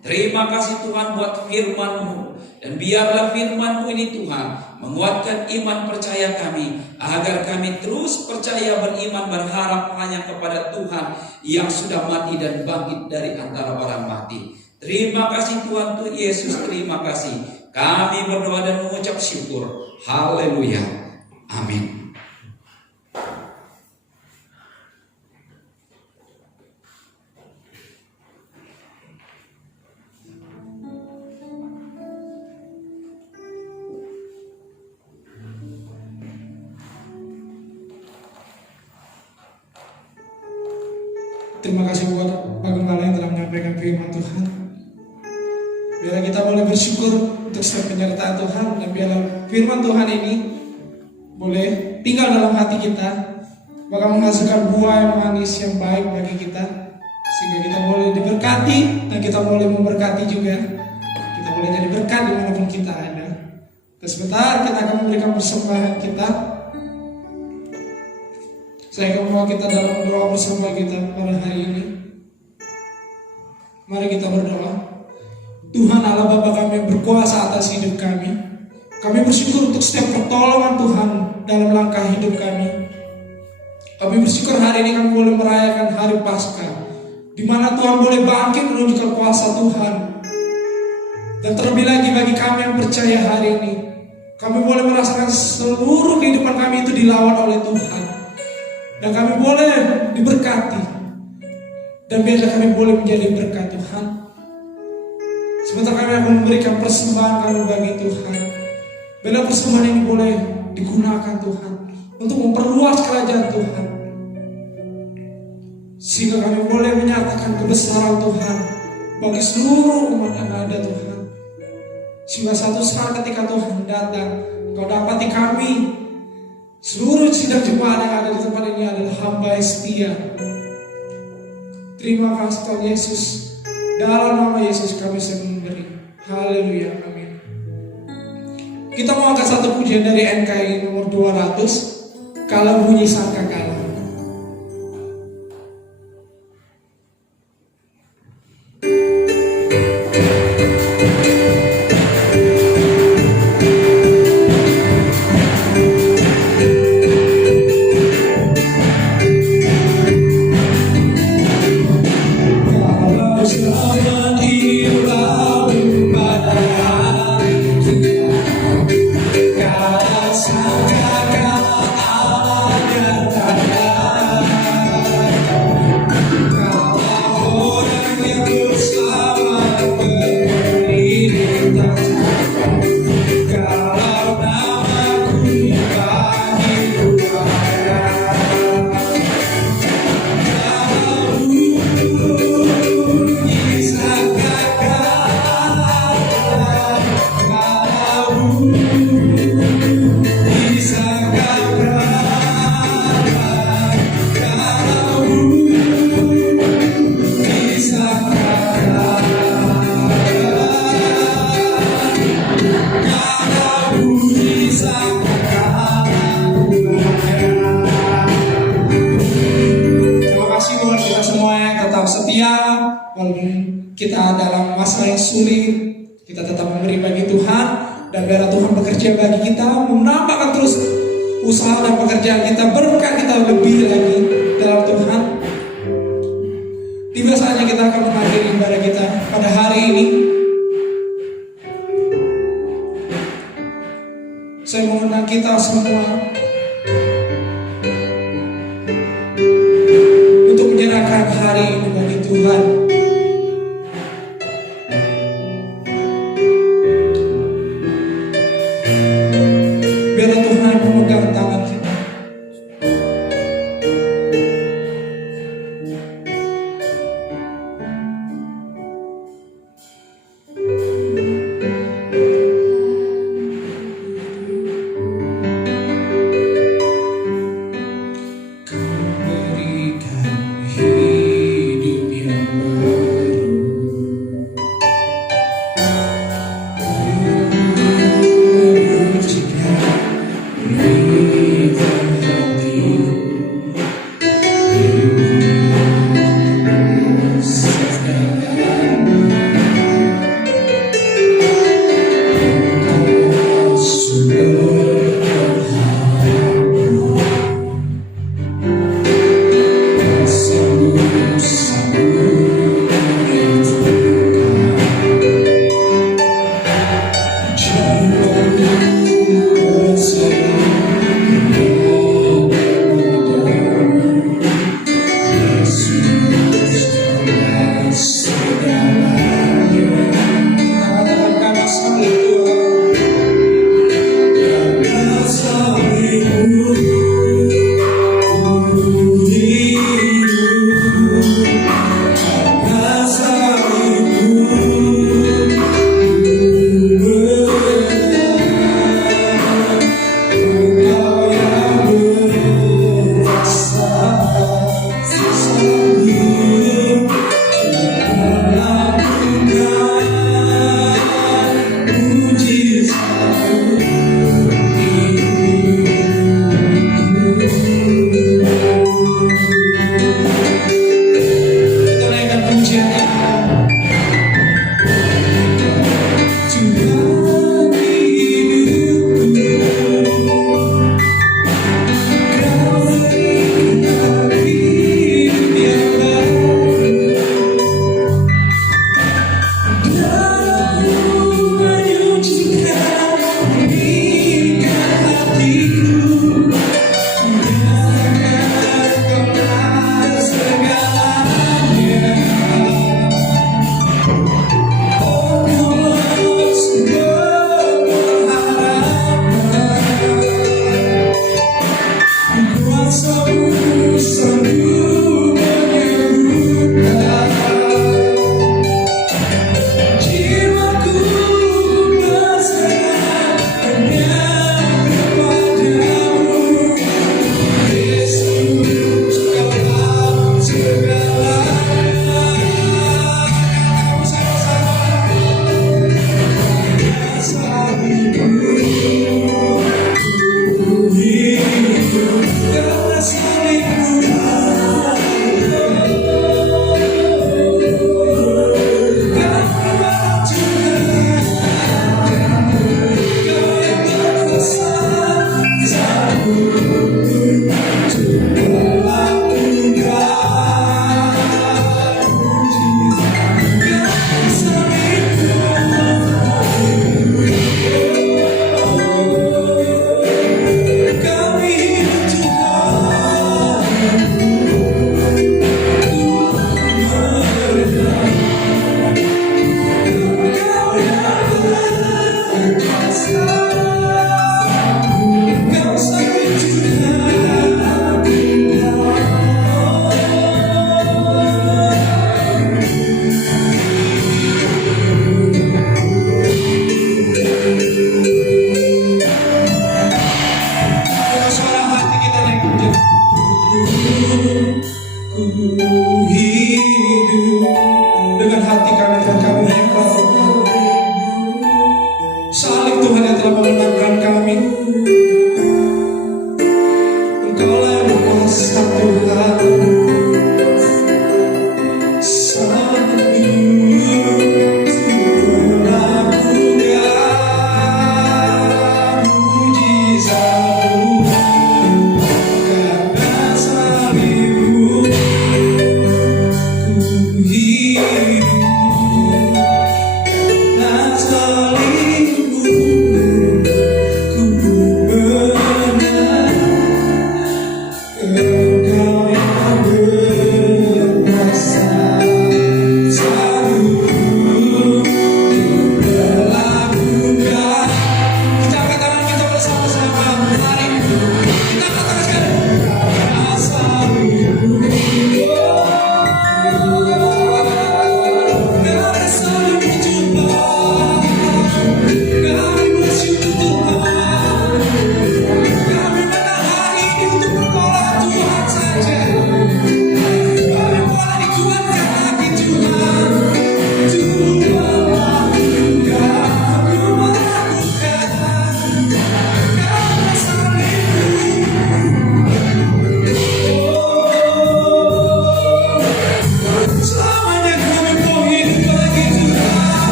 Terima kasih Tuhan buat firman-Mu, dan biarlah firman-Mu ini Tuhan menguatkan iman percaya kami, agar kami terus percaya, beriman, berharap hanya kepada Tuhan yang sudah mati dan bangkit dari antara orang mati. Terima kasih Tuhan Yesus, terima kasih. Kami berdoa dan mengucap syukur. Haleluya. Amin. Terima kasih buat Pak Gembala yang telah menyampaikan firman Tuhan. Biarlah kita boleh bersyukur untuk setiap penyertaan Tuhan, dan biarlah firman Tuhan ini boleh tinggal dalam hati kita, bahkan menghasilkan buah yang manis yang baik bagi kita, sehingga kita boleh diberkati dan kita boleh memberkati juga. Kita boleh jadi berkat dimanapun kita ada. Dan sebentar kita akan memberikan persembahan kita. Saya akan membawa kita dalam doa bersama kita pada hari ini. Mari kita berdoa. Tuhan Allah Bapa kami yang berkuasa atas hidup kami, kami bersyukur untuk setiap pertolongan Tuhan dalam langkah hidup kami. Kami bersyukur hari ini kami boleh merayakan hari Paskah, di mana Tuhan boleh bangkit menunjukkan kuasa Tuhan. Dan terlebih lagi bagi kami yang percaya hari ini, kami boleh merasakan seluruh kehidupan kami itu dilawan oleh Tuhan. Dan kami boleh diberkati. Dan biarlah kami boleh menjadi berkat Tuhan. Sebentar kami akan memberikan persembahan kami bagi Tuhan. Biarlah persembahan ini boleh digunakan Tuhan untuk memperluas kerajaan Tuhan, sehingga kami boleh menyatakan kebesaran Tuhan bagi seluruh umat yang ada Tuhan. Sehingga satu saat ketika Tuhan datang, Kau dapati kami, seluruh sidang jemaat yang ada di tempat ini adalah hamba yang setia. Terima kasih Tuhan Yesus. Dalam nama Yesus kami sedang memberi. Haleluya. Amin. Kita mau angkat satu pujian dari NKI nomor 200. Kalau bunyi sangkakala. Sangkakala ada masa yang sulit, kita tetap memberi bagi Tuhan, dan biarlah Tuhan bekerja bagi kita, menambahkan terus usaha dan pekerjaan kita, berkat kita lebih lagi dalam Tuhan. Tiba saatnya kita akan mengakhiri ibadah kita pada hari ini. Saya mengundang kita semua untuk menyerahkan hari ini bagi Tuhan. Biarlah Tuhan memegang tangan kita. Kau berikan hidup yang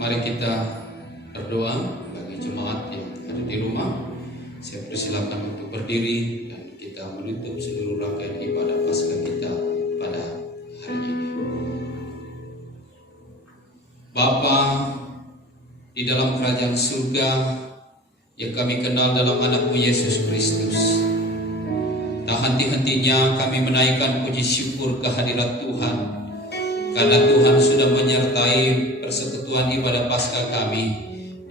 Mari kita berdoa bagi jemaat yang ada di rumah. Saya persilakan untuk berdiri dan kita menutup seluruh rangkaian ibadah Paskah kita pada hari ini. Bapa di dalam kerajaan surga yang kami kenal dalam anak-Mu Yesus Kristus, tak henti-hentinya kami menaikkan puji syukur kehadirat Tuhan, karena Tuhan sudah menyertai persekutuan ibadah Paskah kami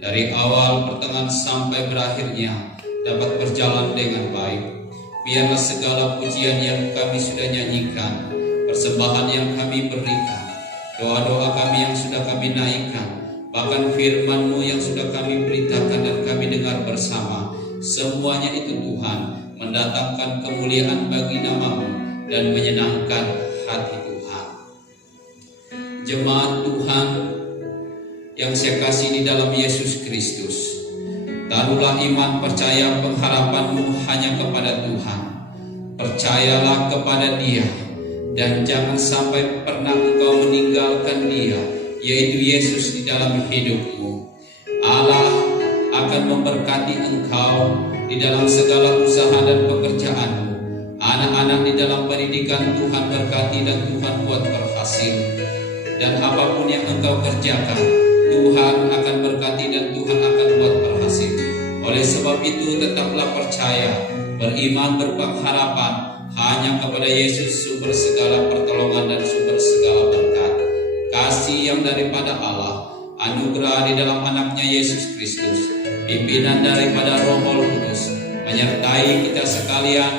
dari awal, pertengahan sampai berakhirnya dapat berjalan dengan baik. Biarlah segala pujian yang kami sudah nyanyikan, persembahan yang kami berikan, doa-doa kami yang sudah kami naikkan, bahkan firman-Mu yang sudah kami beritakan dan kami dengar bersama, semuanya itu Tuhan mendatangkan kemuliaan bagi nama-Mu dan menyenangkan hati Tuhan. Jemaat Tuhan yang saya kasih di dalam Yesus Kristus, taruhlah iman, percaya pengharapanmu hanya kepada Tuhan. Percayalah kepada Dia dan jangan sampai pernah engkau meninggalkan Dia, yaitu Yesus di dalam hidupmu. Allah akan memberkati engkau di dalam segala usaha dan pekerjaanmu. Anak-anak di dalam pendidikan Tuhan berkati dan Tuhan buat berhasil. Dan apapun yang engkau kerjakan, Tuhan akan berkati dan Tuhan akan buat berhasil. Oleh sebab itu tetaplah percaya, beriman, berpengharapan hanya kepada Yesus, sumber segala pertolongan dan sumber segala berkat. Kasih yang daripada Allah, anugerah di dalam anaknya Yesus Kristus, pimpinan daripada Roh Kudus menyertai kita sekalian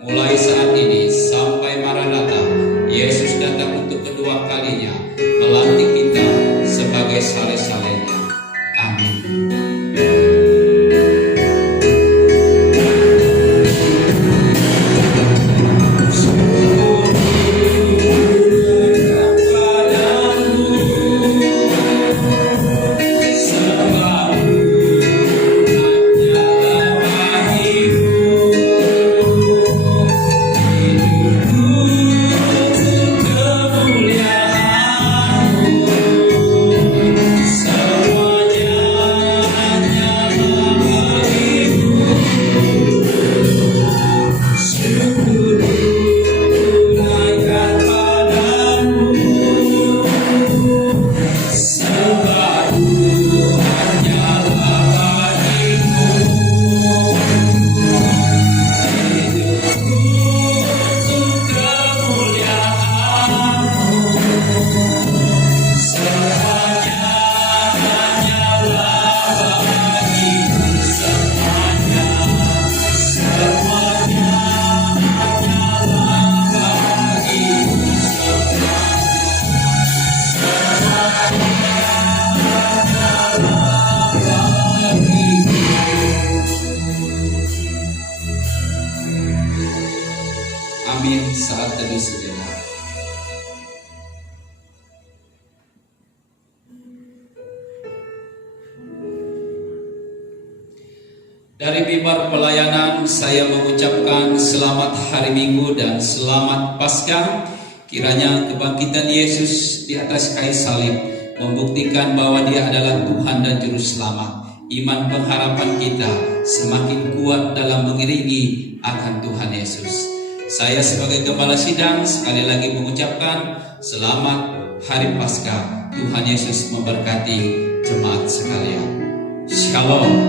mulai saat ini sampai Maranatha, Yesus datang untuk kedua kalinya, melantik kita sebagai saleh-salehnya. Amin. saat teduh sejenak. Dari mimbar pelayanan saya mengucapkan selamat hari Minggu dan selamat Paskah. Kiranya kebangkitan Yesus di atas kayu salib membuktikan bahwa Dia adalah Tuhan dan Juru Selamat. Iman pengharapan kita semakin kuat dalam mengiringi akan Tuhan Yesus. Saya sebagai Gembala Sidang sekali lagi mengucapkan selamat Hari Paskah. Tuhan Yesus memberkati jemaat sekalian. Shalom.